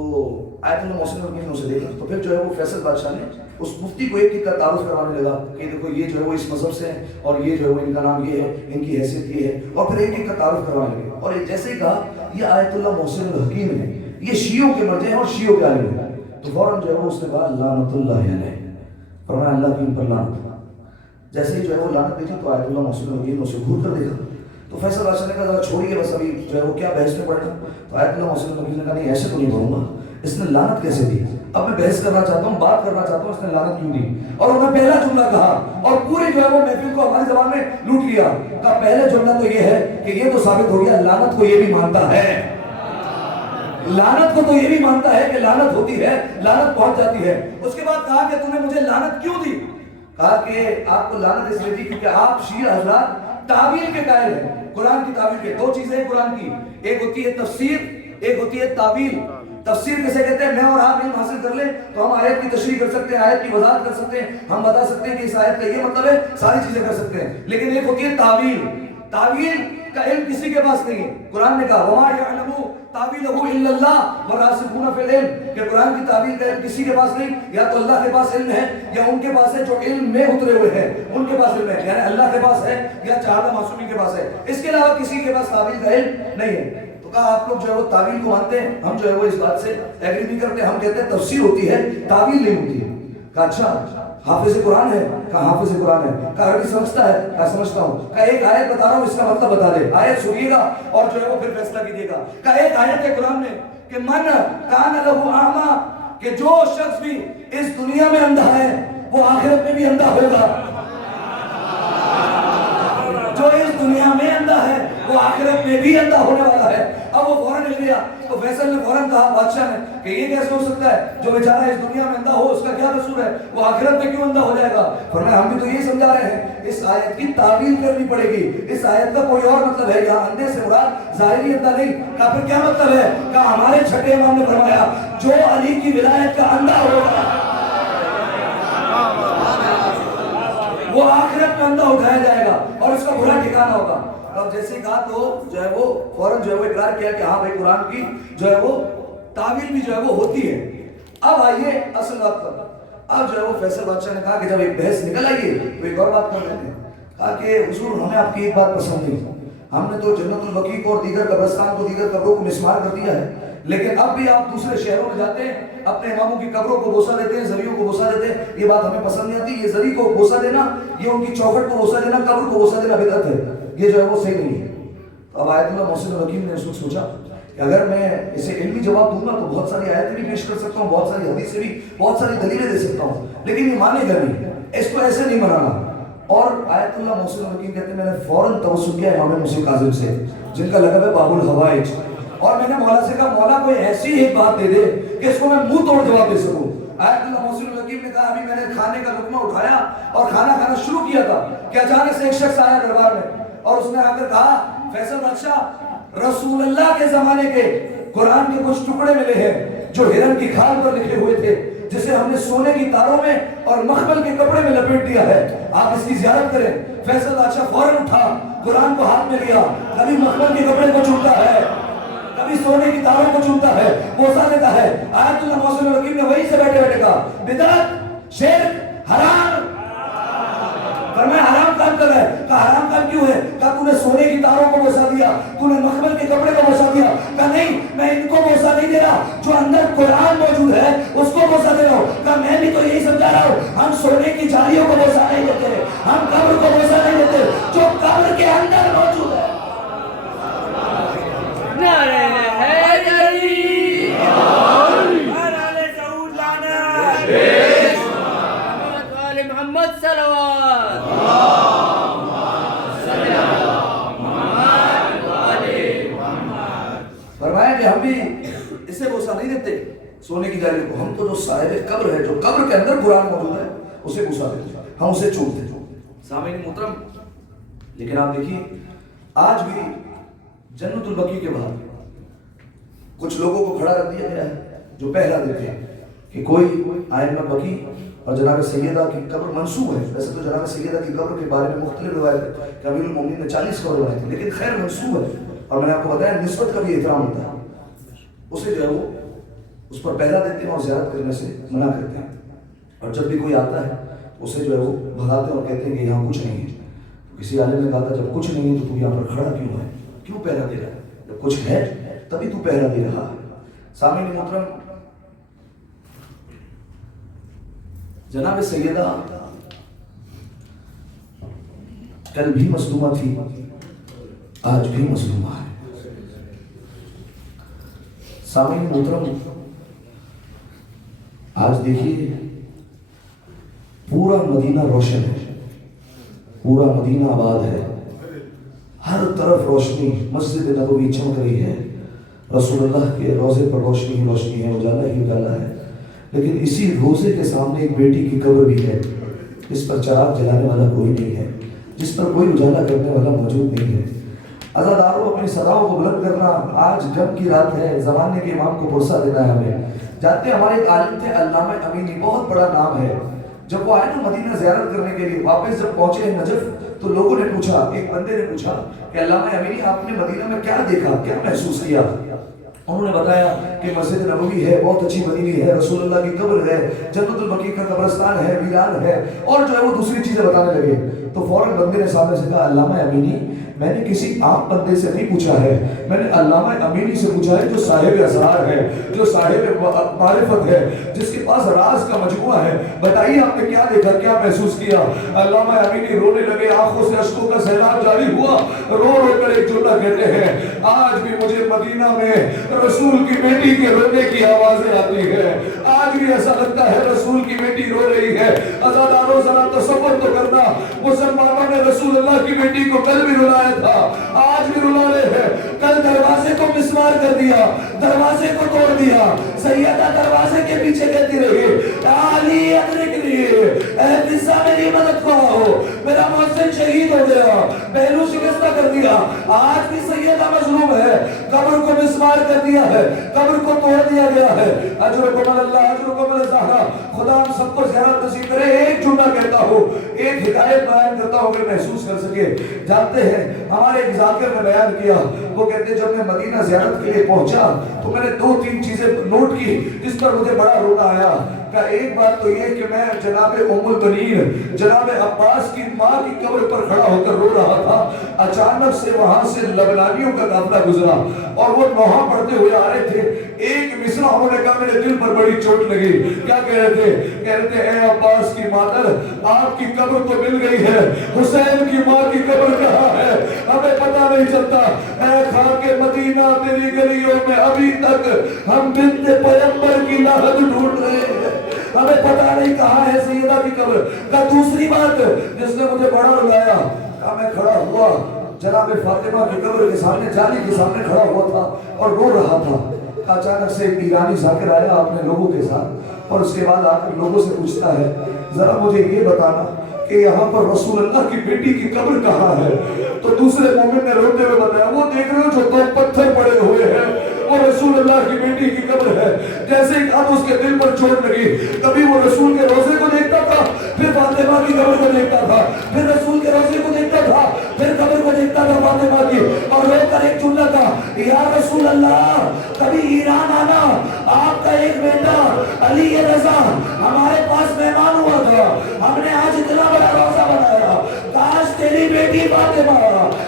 آیت اللہ محسن الحکیم نے اسے دیکھا. تو پھر جو ہے وہ فیصل بادشاہ نے اس مفتی کو ایک ایک کا تعارف کروانے لگا کہ دیکھو یہ جو ہے وہ اس مذہب سے ہے، اور یہ جو ہے وہ ان کا نام یہ ہے، ان کی حیثیت یہ ہے، اور پھر ایک ایک کا تعارف کروانے لگے. اور جیسے ہی کہا یہ آیت اللہ محسن الحکیم ہے، یہ شیعوں کے مرجع ہیں اور شیعوں کے عالم ہیں، تو فوراً جو ہے وہ اس نے کہا لعنت اللہ علیہ، فرمایا اللہ کی ان پر لعنت. جیسے ہی جو ہے وہ لعنت دیکھی تو آیت اللہ محسن الحکیم نے اسے گھور کر دیکھا. تو فیصل بادشاہ نے کہا ذرا چھوڑیے بس، ابھی جو ہے وہ کیا بحث میں پڑھنا. تو آیت اللہ محسن الحکیم نے کہا نہیں ایسے تو نہیں پڑھوں گا، اس نے لعنت کیسے دی؟ اب میں بحث کرنا چاہتا ہوں، بات کرنا چاہتا ہوں، اس نے لعنت کیوں دی؟ اور انہوں نے پہلا جملہ کہا اور پوری جو ہے وہ محفل کو ہماری زبان میں لوٹ لیا. کہا پہلا جملہ تو یہ ہے کہ یہ تو ثابت ہو گیا لعنت کو یہ بھی مانتا ہے، لعنت کو تو یہ بھی مانتا ہے کہ لعنت ہوتی ہے، لعنت پہنچ جاتی ہے. اس کے بعد کہا کہ تم نے مجھے لعنت کیوں دی؟ کہا کہ آپ کو لعنت اس لیے دی کیونکہ آپ شیعہ حضرات تعویل کے قائل ہیں. قرآن کی تعویل کے دو چیزیں ہیں قرآن کی، ایک ہوتی ہے تفسیر، ایک ہوتی ہے تعویل. تفسیر کیسے کہتے ہیں؟ میں اور آپ علم حاصل کر لیں تو ہم آیت کی تشریح کر سکتے ہیں، آیت کی وضاحت کر سکتے ہیں، ہم بتا سکتے ہیں کہ اس آیت کا یہ مطلب ہے، ساری چیزیں کر سکتے ہیں. لیکن ایک ہوتی ہے تعویل. تعویل کا علم کسی کے پاس نہیں ہے. قرآن نے کہا وما یعلم تعویلہ الا اللہ والراسخون فی العلم، کہ قرآن کی تعویل کا علم کسی کے پاس نہیں، یا تو اللہ کے پاس علم ہے یا ان کے پاس ہے جو علم میں اترے ہوئے ہیں، ان کے پاس علم ہے، یعنی اللہ کے پاس ہے یا چہارہ معصومین کے پاس ہے. اس کے علاوہ کسی کے پاس تعویل کا علم نہیں ہے. تو کہا آپ لوگ جو ہے وہ تعویل کو مانتے ہیں، ہم جو ہے وہ اس بات سے ایگری نہیں کرتے، ہم کہتے ہیں تفسیر ہوتی ہے تعویل نہیں ہوتی ہے. کہا اچھا حافظ قرآن ہے؟ کہا حافظ قرآن ہے. کہا عربی سمجھتا ہے؟ کہا سمجھتا ہوں. کہا ایک آیت بتا رہا ہوں اس کا مطلب بتا دے. آیت سنیے گا اور جو ہے وہ پھر فیصلہ کیجیے گا. کہا ایک آیت ہے قرآن میں کہ من کان لہ اعمی، کہ جو شخص بھی اس دنیا میں اندھا ہے وہ آخرت میں بھی اندھا ہوگا. جو اس دنیا میں اندھا ہے وہ آخرت میں بھی اندھا ہونے والا ہے. اب وہ فوراً ہل گیا تو فیصل نے فوراً کہا بادشاہ نے کہ یہ کیسے ہو سکتا ہے, جو بیچارہ اس دنیا میں اندھا ہو اس کا کیا قصور ہے, وہ آخرت میں کیوں اندھا ہو جائے گا. فرمایا ہم بھی تو یہ سمجھا رہے ہیں, اس آیت کی تعویل کرنی پڑے گی, اس آیت کا کوئی اور مطلب ہے. یہاں اندھے سے مراد ظاہری اندھا نہیں. کہا پھر کیا مطلب ہے؟ کہا ہمارے چھٹے امام نے فرمایا جو علی کی ولایت کا اندھا ہوگا وہ آخرت میں اندھا اٹھایا جائے گا اور اس کا برا ٹھکانہ ہوگا. اب جیسے ہی کہا تو جو ہے وہ فوراً جو ہے وہ اقرار کیا کہ ہاں بھائی قرآن کی جو ہے وہ تعویل بھی جو ہے وہ ہوتی ہے. اب آئیے اصل بات پر. اب جو ہے وہ فیصل بادشاہ نے کہا کہ جب ایک بحث نکل آئیے تو ایک اور بات کر لیتے ہیں. کہا کہ حضور ہمیں آپ کی ایک بات پسند نہیں, ہم نے تو جنت البقیع کو اور دیگر قبرستان کو دیگر قبروں کو مسمار کر دیا ہے, لیکن اب بھی آپ دوسرے شہروں میں جاتے ہیں اپنے اماموں کی قبروں کو بوسہ دیتے ہیں, زریوں کو بوسہ دیتے ہیں. یہ بات ہمیں پسند نہیں آتی. یہ زری کو بوسہ دینا, یہ ان کی چوکھٹ کو بوسہ دینا, قبر کو بوسہ دینا بدعت ہے, یہ جو ہے وہ صحیح نہیں ہے. اب آیت اللہ محسن الحکیم نے اس وقت سوچا کہ اگر میں اسے علمی جواب دوں گا تو بہت ساری آیتیں بھی پیش کر سکتا ہوں, بہت ساری حدیثیں بھی, بہت ساری دلیلیں دے سکتا ہوں, لیکن یہ مانے گا نہیں, اس کو ایسے نہیں منانا. اور آیت اللہ محسن الحکیم کہتے ہیں میں نے فوراً توسل کیا امام موسی کاظم سے جن کا لقب ہے باب الحوائج, اور میں نے مولا سے کہا مولا کوئی ایسی ایک بات دے دے کہ اس کو میں منہ توڑ جواب دے سکوں. آیت اللہ محسن الحکیم نے کہا ابھی میں نے کھانے کا لقمہ اٹھایا اور کھانا کھانا شروع کیا تھا کہ اچانک سے ایک شخص آیا دربار میں اور اس نے آ کر کہا فیصل بادشاہ رسول اللہ کے زمانے کے قرآن کے کچھ ٹکڑے ملے ہیں جو ہرن کی کھال پر لکھے ہوئے تھے, جسے ہم نے سونے کی تاروں میں اور مخمل کے کپڑے میں لپیٹ دیا ہے, آپ اس کی زیارت کریں. فیصل بادشاہ فوراً اٹھا, قرآن کو ہاتھ میں لیا, کبھی مخمل کے کپڑے کو چومتا ہے, کبھی سونے کی تاروں کو چومتا ہے, بوسہ دیتا ہے. آیت اللہ محسن الحکیم نے وہیں سے بیٹھے بیٹھے کہا بدعت, شرک, حرام. فرمایا حرام کام کر رہا ہے. کہا حرام کام کیوں ہے؟ کہا تو نے سونے کی تاروں کو بوسہ دیا, تو نے مخمل کے کپڑے کو بوسہ دیا. کہا نہیں میں ان کو بوسہ نہیں دے رہا, جو اندر قرآن موجود ہے اس کو بوسہ دے رہا ہوں. کہا میں بھی تو یہی سمجھا رہا ہوں, ہم سونے کی جالیوں کو بوسہ نہیں دیتے, ہم قبر کو بوسہ نہیں دیتے, جو قبر کے اندر موجود ہے. نعرہ حیدری نعرہ سعود لانا محمد صلوات فرمایا کہ ہم بھی اسے بوسہ نہیں دیتے سونے کی جالی کو, ہم تو جو صاحب قبر ہے, جو قبر کے اندر قرآن موجود ہے اسے بوسہ دیتے, ہم اسے چومتے ہیں. سامعین محترم, لیکن آپ دیکھیے آج بھی جنت البقیع کے باہر کچھ لوگوں کو کھڑا کر دیا گیا ہے جو پہلا دیتے ہیں کہ کوئی آئمہ بقیع اور جناب سیدہ کی قبر منسوب ہے. ویسے تو جناب سیدہ کی قبر کے بارے میں مختلف روایت ہے کہ امیر المومنین نے 40 قبر بنائی تھی, لیکن خیر منسوب ہے. اور میں نے آپ کو بتایا نسبت کا بھی احترام ہوتا ہے, اسے جو ہے وہ اس پر پہلا دیتے ہیں اور زیارت کرنے سے منع کرتے ہیں. اور جب بھی کوئی آتا ہے اسے جو ہے وہ بھگاتے ہیں اور کہتے ہیں کہ یہاں کچھ نہیں ہے. کسی عالم نے کہا تھا جب کچھ نہیں ہے تو یہاں پر کھڑا کیوں ہے, کیوں پہرا دے رہا ہے؟ جب کچھ ہے تبھی تو پہرا دے رہا ہے. سامعین محترم, جناب سیدہ کل بھی مظلومہ تھی, آج بھی مظلومہ ہے. سامعین محترم, آج دیکھیے پورا مدینہ روشن ہے, پورا مدینہ آباد ہے, ہر طرف روشنی, مسجد نبوی چمک رہی ہے, رسول اللہ کے روضے پر روشنی ہی روشنی ہے, اجالا ہی اجالا ہے. لیکن اسی روزے کے سامنے ایک بیٹی کی قبر بھی ہے جس پر چراغ جلانے والا کوئی نہیں ہے, جس پر کوئی اجالا کرنے والا موجود نہیں ہے. عزاداروں, اپنی صداؤں کو بلند کرنا, آج غم کی رات ہے, زمانے کے امام کو پرسہ دینا ہے ہمیں. جانتے ہیں ہمارے ایک عالم تھے علامہ امینی, بہت بڑا نام ہے. جب وہ آئے نا مدینہ زیارت کرنے کے لیے, واپس جب پہنچے نجف تو لوگوں نے پوچھا, ایک بندے نے پوچھا کہ علامہ امینی آپ نے مدینہ میں کیا دیکھا, کیا محسوس کیا؟ انہوں نے بتایا کہ مسجد نبوی ہے, بہت اچھی بنی ہوئی ہے, رسول اللہ کی قبر ہے, جنت البقیع کا قبرستان ہے, ویران ہے, اور جو ہے وہ دوسری چیزیں بتانے لگے. تو فوراً بندے نے سامنے سے کہا علامہ امینی میں نے کسی عام بندے سے نہیں پوچھا ہے، میں نے علامہ امینی سے پوچھا ہے جو صاحب اسرار ہے، جو صاحب معرفت ہے، جس کے پاس راز کا مجموعہ ہے، بتائیے آپ نے کیا دیکھا، کیا محسوس کیا؟ علامہ امینی رونے لگے، آنکھوں سے اشکوں کا سیلاب جاری ہوا، رو رو کر ایک جملہ کہتے ہیں آج بھی مجھے مدینہ میں رسول کی بیٹی کے رونے کی آوازیں آتی ہے، آج بھی ایسا لگتا ہے رسول کی بیٹی رو رہی ہے۔ عزادارو ذرا تصور تو کرنا، مسلمانوں نے رسول اللہ کی بیٹی کو کل بھی رلایا تھا، آج بھی رلا رہے ہیں۔ کل دروازے کو مسمار کر دیا، دروازے کو توڑ دیا، سیدہ دروازے کے پیچھے کہتی رہی علی ادرکنی، اے قصہ میری مدد کو آؤ، میرا محسن شہید ہو گیا، پہلو شکستہ کر دیا۔ آج بھی سیدہ مظلوم ہے، قبر کو مسمار کر دیا ہے، قبر کو توڑ دیا گیا ہے۔ اجرکم اللہ اجرکم الزہرا، خدا ہم سب کو زیارت نصیب کرے۔ ایک جملہ کہتا ہوں، ایک حکایت بیان کرتا ہوں کہ محسوس کر سکے۔ جانتے ہیں ہمارے ایک ذاکر نے بیان کیا، وہ کہتے ہیں جب میں مدینہ زیارت کے لیے پہنچا تو میں نے 2-3 چیزیں نوٹ کی جس پر مجھے بڑا رونا آیا۔ کہ ایک بات تو یہ کہ میں جناب ام البنین جناب عباس کی ماں کی قبر پر کھڑا ہو کر رو رہا تھا، اچانک سے وہاں سے لبنانیوں کا قافلہ گزرا اور وہ نوحہ پڑھتے ہوئے آ رہے تھے۔ ایک مصرع انہوں نے کہا میرے دل پر بڑی چوٹ لگی۔ کیا کہہ رہے تھے؟ کہہ رہے تھے اے عباس کی مادر، آپ کی قبر تو مل گئی ہے، حسین کی ماں کی قبر کہاں ہے؟ ہمیں پتہ نہیں چلتا۔ اے خاک مدینہ تیری گلیوں میں ابھی تک ہم بنت پیغمبر کی لہد ڈھونڈ رہے ہیں، ہمیں پتہ نہیں کہاں ہے سیدہ کی قبر۔ کا دوسری بات جس نے مجھے بڑا رلایا، کہا میں کھڑا ہوا جناب فاطمہ کی قبر کے سامنے، جالی کے سامنے کھڑا ہوا تھا اور رو رہا تھا۔ اچانک سے ایک ایرانی ذاکر آیا اپنے لوگوں کے ساتھ اور اس کے بعد آ کر لوگوں سے پوچھتا ہے ذرا مجھے یہ بتانا کہ یہاں پر رسول اللہ کی بیٹی کی قبر کہاں ہے؟ تو دوسرے مومن نے روتے ہوئے بتایا وہ دیکھ رہے ہو جو 2 پتھر پڑے ہوئے ہیں وہ رسول اللہ کی بیٹی کی قبر ہے۔ جیسے ہی اب اس کے دل پر چوٹ لگی، کبھی وہ رسول کے روزے کو دیکھتا تھا، پھر فاطمہ کی قبر کو دیکھتا تھا، پھر رسول کے روزے کو دیکھتا تھا، پھر قبر کو دیکھتا تھا فاطمہ کی، اور رو کر ایک جملہ تھا یا رسول اللہ کبھی ایران آنا، آپ کا ایک بیٹا علی رضا ہمارے پاس مہمان ہوا تھا، ہم نے آج اتنا بڑا روزہ بنایا، کاش تیری بیٹی فاطمہ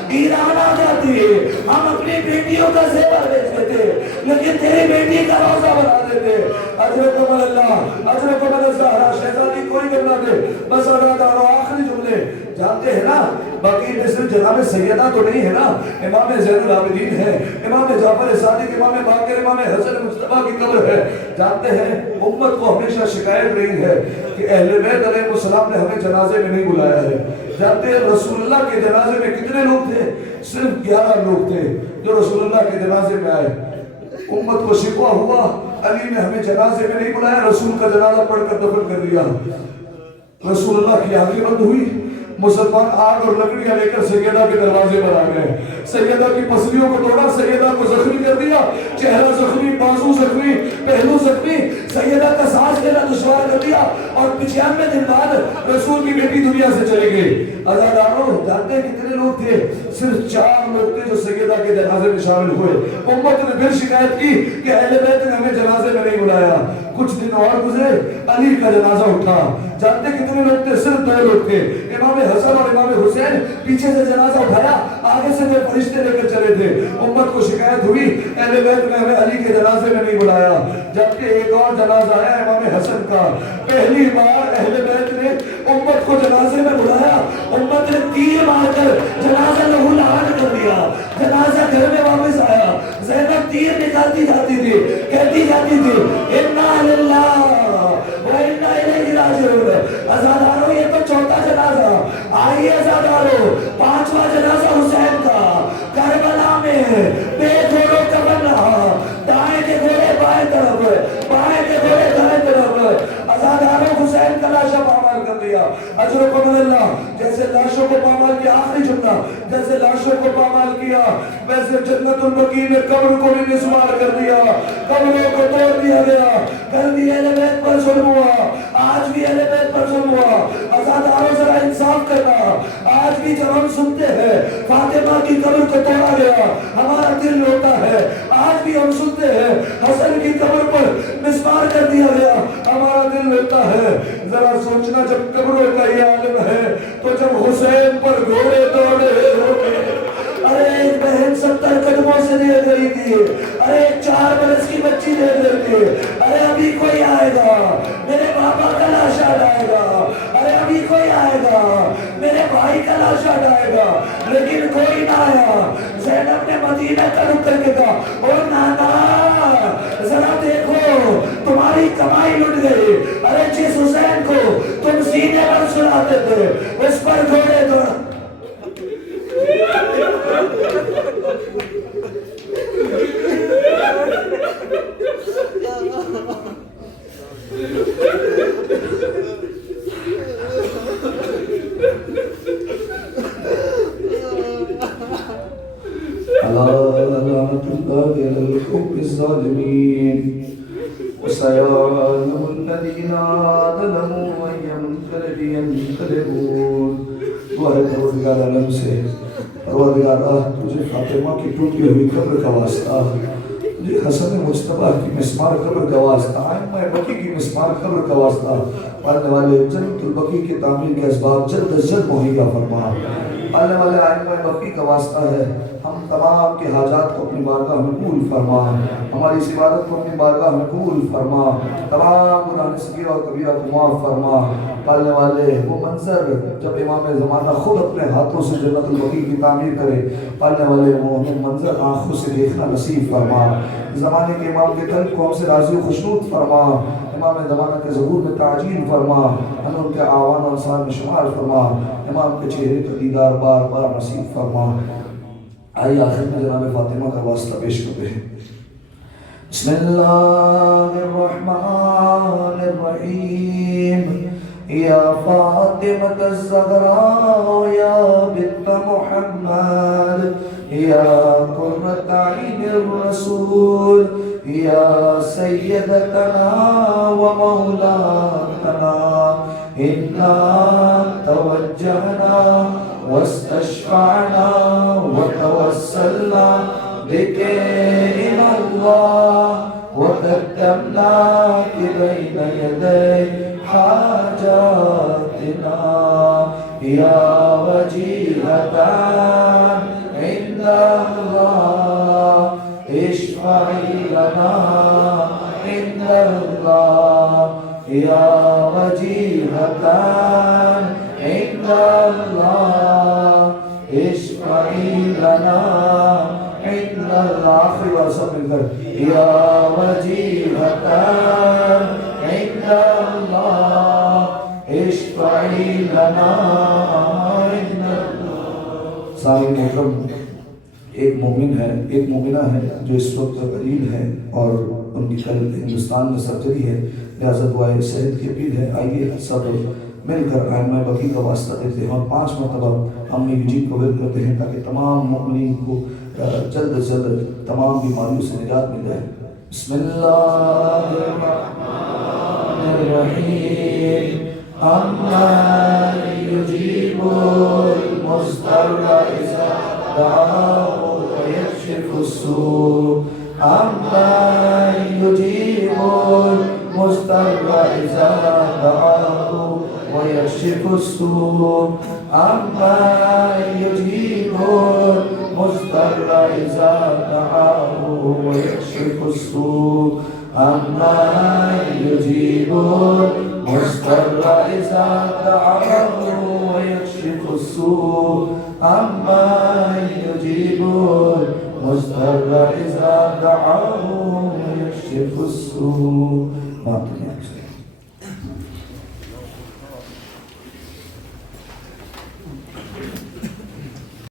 ایران آ جاتی، ہم اپنی بیٹیوں کا زیور بیچ دیتے لیکن تیری بیٹی کا روزہ بنا دیتے۔ اجرکم اللہ اجرکم الزہرا، شہزادی کوئی کرنا دے بس ادادارو آخری جملے جانتے ہیں نا، باقی میں صرف جناب سیدہ تو نہیں ہے نا، امام زین العابدین ہے، امام جعفر صادق، امام باقر، امام حسن مصطفیٰ کی قبر ہے۔ جانتے ہیں امت کو ہمیشہ شکایت رہی ہے کہ اہل بیت علیہ السلام نے ہمیں جنازے میں نہیں بلایا ہے۔ جانتے ہیں رسول اللہ کے جنازے میں کتنے لوگ تھے؟ صرف 11 لوگ تھے جو رسول اللہ کے جنازے میں آئے۔ امت کو شکوہ ہوا علی نے ہمیں جنازے میں نہیں بلایا، رسول کا جنازہ پڑھ کر دفن کر دیا۔ رسول اللہ کی آنکھیں بند ہوئی، مسلمان آگ اور لکڑیاں لے کر سیدہ کے دروازے پر آ گئے، سیدہ کی پسلیوں کو توڑا، سیدہ کو زخمی کر دیا، چہرہ زخمی، بازو زخمی، پہلو زخمی، سیدہ کا سانس لینا دشوار کر دیا، اور 95 دن بعد رسول کی بیٹی دنیا سے چلی گئی۔ عزادارو جانتے ہیں کتنے لوگ تھے؟ صرف 4 لوگ تھے جو سیدہ کے جنازے میں شامل ہوئے۔ امت نے پھر شکایت کی کہ اہل بیت نے ہمیں جنازے میں نہیں بلایا۔ کچھ دن اور گزرے، علی کا جنازہ اٹھا۔ جانتے کتنے لوگ تھے؟ صرف 2 لوگ تھے، امام حسن اور امام حسین۔ پیچھے سے جنازہ اٹھایا، آگے سے 2 فرشتے لے کر چلے تھے۔ امت کو شکایت ہوئی اہل بیت نے ہمیں علی کے جنازے میں نہیں بلایا۔ جبکہ ایک اور جنازہ آیا امام حسن کا، پہلی بار اہل بیت نے امت کو جنازے میں بلایا، امت نے تیر مار کر جنازہ لہو لہان کر دیا، جنازہ گھر میں واپس آیا۔ زینب تیر نکالتی جاتی تھی، کہتی جاتی تھی انا للہ و انا الیہ راجعون۔ عزادارو یہ تو 4تھا جنازہ، آئیے عزادارو 5واں جنازہ حسین کا، کربلا میں بے گھوڑوں کا بنا، دائیں کے گھوڑے بائیں طرف، بائیں کے گھوڑے دائیں طرف۔ عزادارو حسین کا لاشا پامال کر دیا۔ اجرکم اللہ، جیسے لاشوں کو پامال کیا، آخری جملہ، جیسے لاشوں کو پامال کیا ویسے جنت البقیع میں قبر کو بھی مسمار کر دیا، قبروں کو توڑ دیا گیا۔ کل بھی اہل بیت پر ظلم ہوا، آج بھی اہل بیت پر ظلم ہوا۔ عزادارو ذرا انصاف کرنا، آج بھی جب ہم سنتے ہیں فاطمہ کی قبر کو توڑا گیا ہمارا دل روتا ہے، آج بھی ہم سنتے ہیں حسن کی قبر پر مسمار کر دیا گیا ہمارا دل روتا ہے۔ ذرا سوچنا جب قبروں کا یہ عالم ہے تو جب حسین پر گھوڑے دوڑے ہوگے، ارے ایک بہن 70 قدموں سے دے رہی تھی، ارے ایک 4 برس کی بچی دے رہی تھی، ارے ابھی کوئی آئے گا میرے بابا کا لاشا ڈائے گا، ارے ابھی کوئی آئے گا میرے بھائی کا لاشا ڈائے گا، لیکن کوئی نہ آیا۔ زینب نے مدینہ کا رخ کر کے کہا او نانا ذرا دیکھو تمہاری کمائی لٹ گئی، ارے جس حسین کو تم سینے پر سلاتے تھے اس پر گھوڑے دوڑا۔ لعنة الله على القوم الظالمين وسيعلم الذين ظلموا أي منقلب ينقلبون۔ پروردگار عالم سے پروردگار تجھے فاطمہ کی ٹوٹی ہوئی قبر کا واسطہ، تجھے حسن مجتبیٰ کی مسمار قبر کا واسطہ، ائمہ بقی کی مسمار قبر کا واسطہ، پڑھنے والے جنت البقیع کی تعمیر کے اسباب جلد از جلد مہیا فرما۔ پڑھنے والے ائمہ بقیع کا واسطہ ہے ہم تمام کے حاجات کو اپنی بارگاہ میں قبول فرما، ہماری اس عبادت کو اپنی بارگاہ میں قبول فرما، تمام گناہ صغیرہ و کبیرہ کو معاف فرما۔ پالنے والے وہ منظر جب امام زمانہ خود اپنے ہاتھوں سے جنت البقیع کی تعمیر کرے، پالنے والے وہ منظر آنکھوں سے دیکھنا نصیب فرما۔ زمانے کے امام کے قلب کو ہم سے راضی و خوشنود فرما، امام زمانہ کے ظہور میں تعجیل فرما، ہمیں ان کے آوان و انصار میں شمار فرما، امام کے چہرے کا دیدار بار بار نصیب فرما۔ آئیے آخر میں جناب فاطمہ کا واسطہ پیش کرتے ہیں۔ بسم اللہ الرحمن الرحیم۔ یا فاطمة الزہراء یا بنت محمد یا قرۃ عین الرسول یا سیدتنا و مولاتنا، انا توجہنا واستشفعنا وتوسلنا بك إلى الله وقدمناك بين يدي حاجاتنا، يا وجيهة عند الله اشفعي لنا عند الله، يا وجيهة عند الله اشفعي لنا عند الله۔ آخری بار سب مل کر یا وجیہة عند اللہ اشفعی لنا عند اللہ۔ سامعین محترم، ایک مومن ہے، ایک مومنہ ہے جو اس وقت قلیل ہے اور ان کی کل ہندوستان میں سرجری ہے، لہذا دعائے صحت کی اپیل ہے۔ آئیے سب مل کر ائمہ بقیع کا واسطہ دیتے ہیں اور 5 مرتبہ ہم نے یوجیب کو ورد کرتے ہیں تاکہ تمام مؤمنین کو جلد از جلد تمام بیماریوں سے نجات مل جائے۔ بسم اللہ الرحمن الرحیم۔ امن یجیب المضطر اذا دعاہ ویکشف السوء، امن یجیب المضطر اذا دعاہ ويكشف السوء، أمن يجيب المضطر إذا دعاه ويكشف السوء، أمن يجيب المضطر إذا دعاه ويكشف السوء، أمن يجيب المضطر إذا دعاه ويكشف السوء۔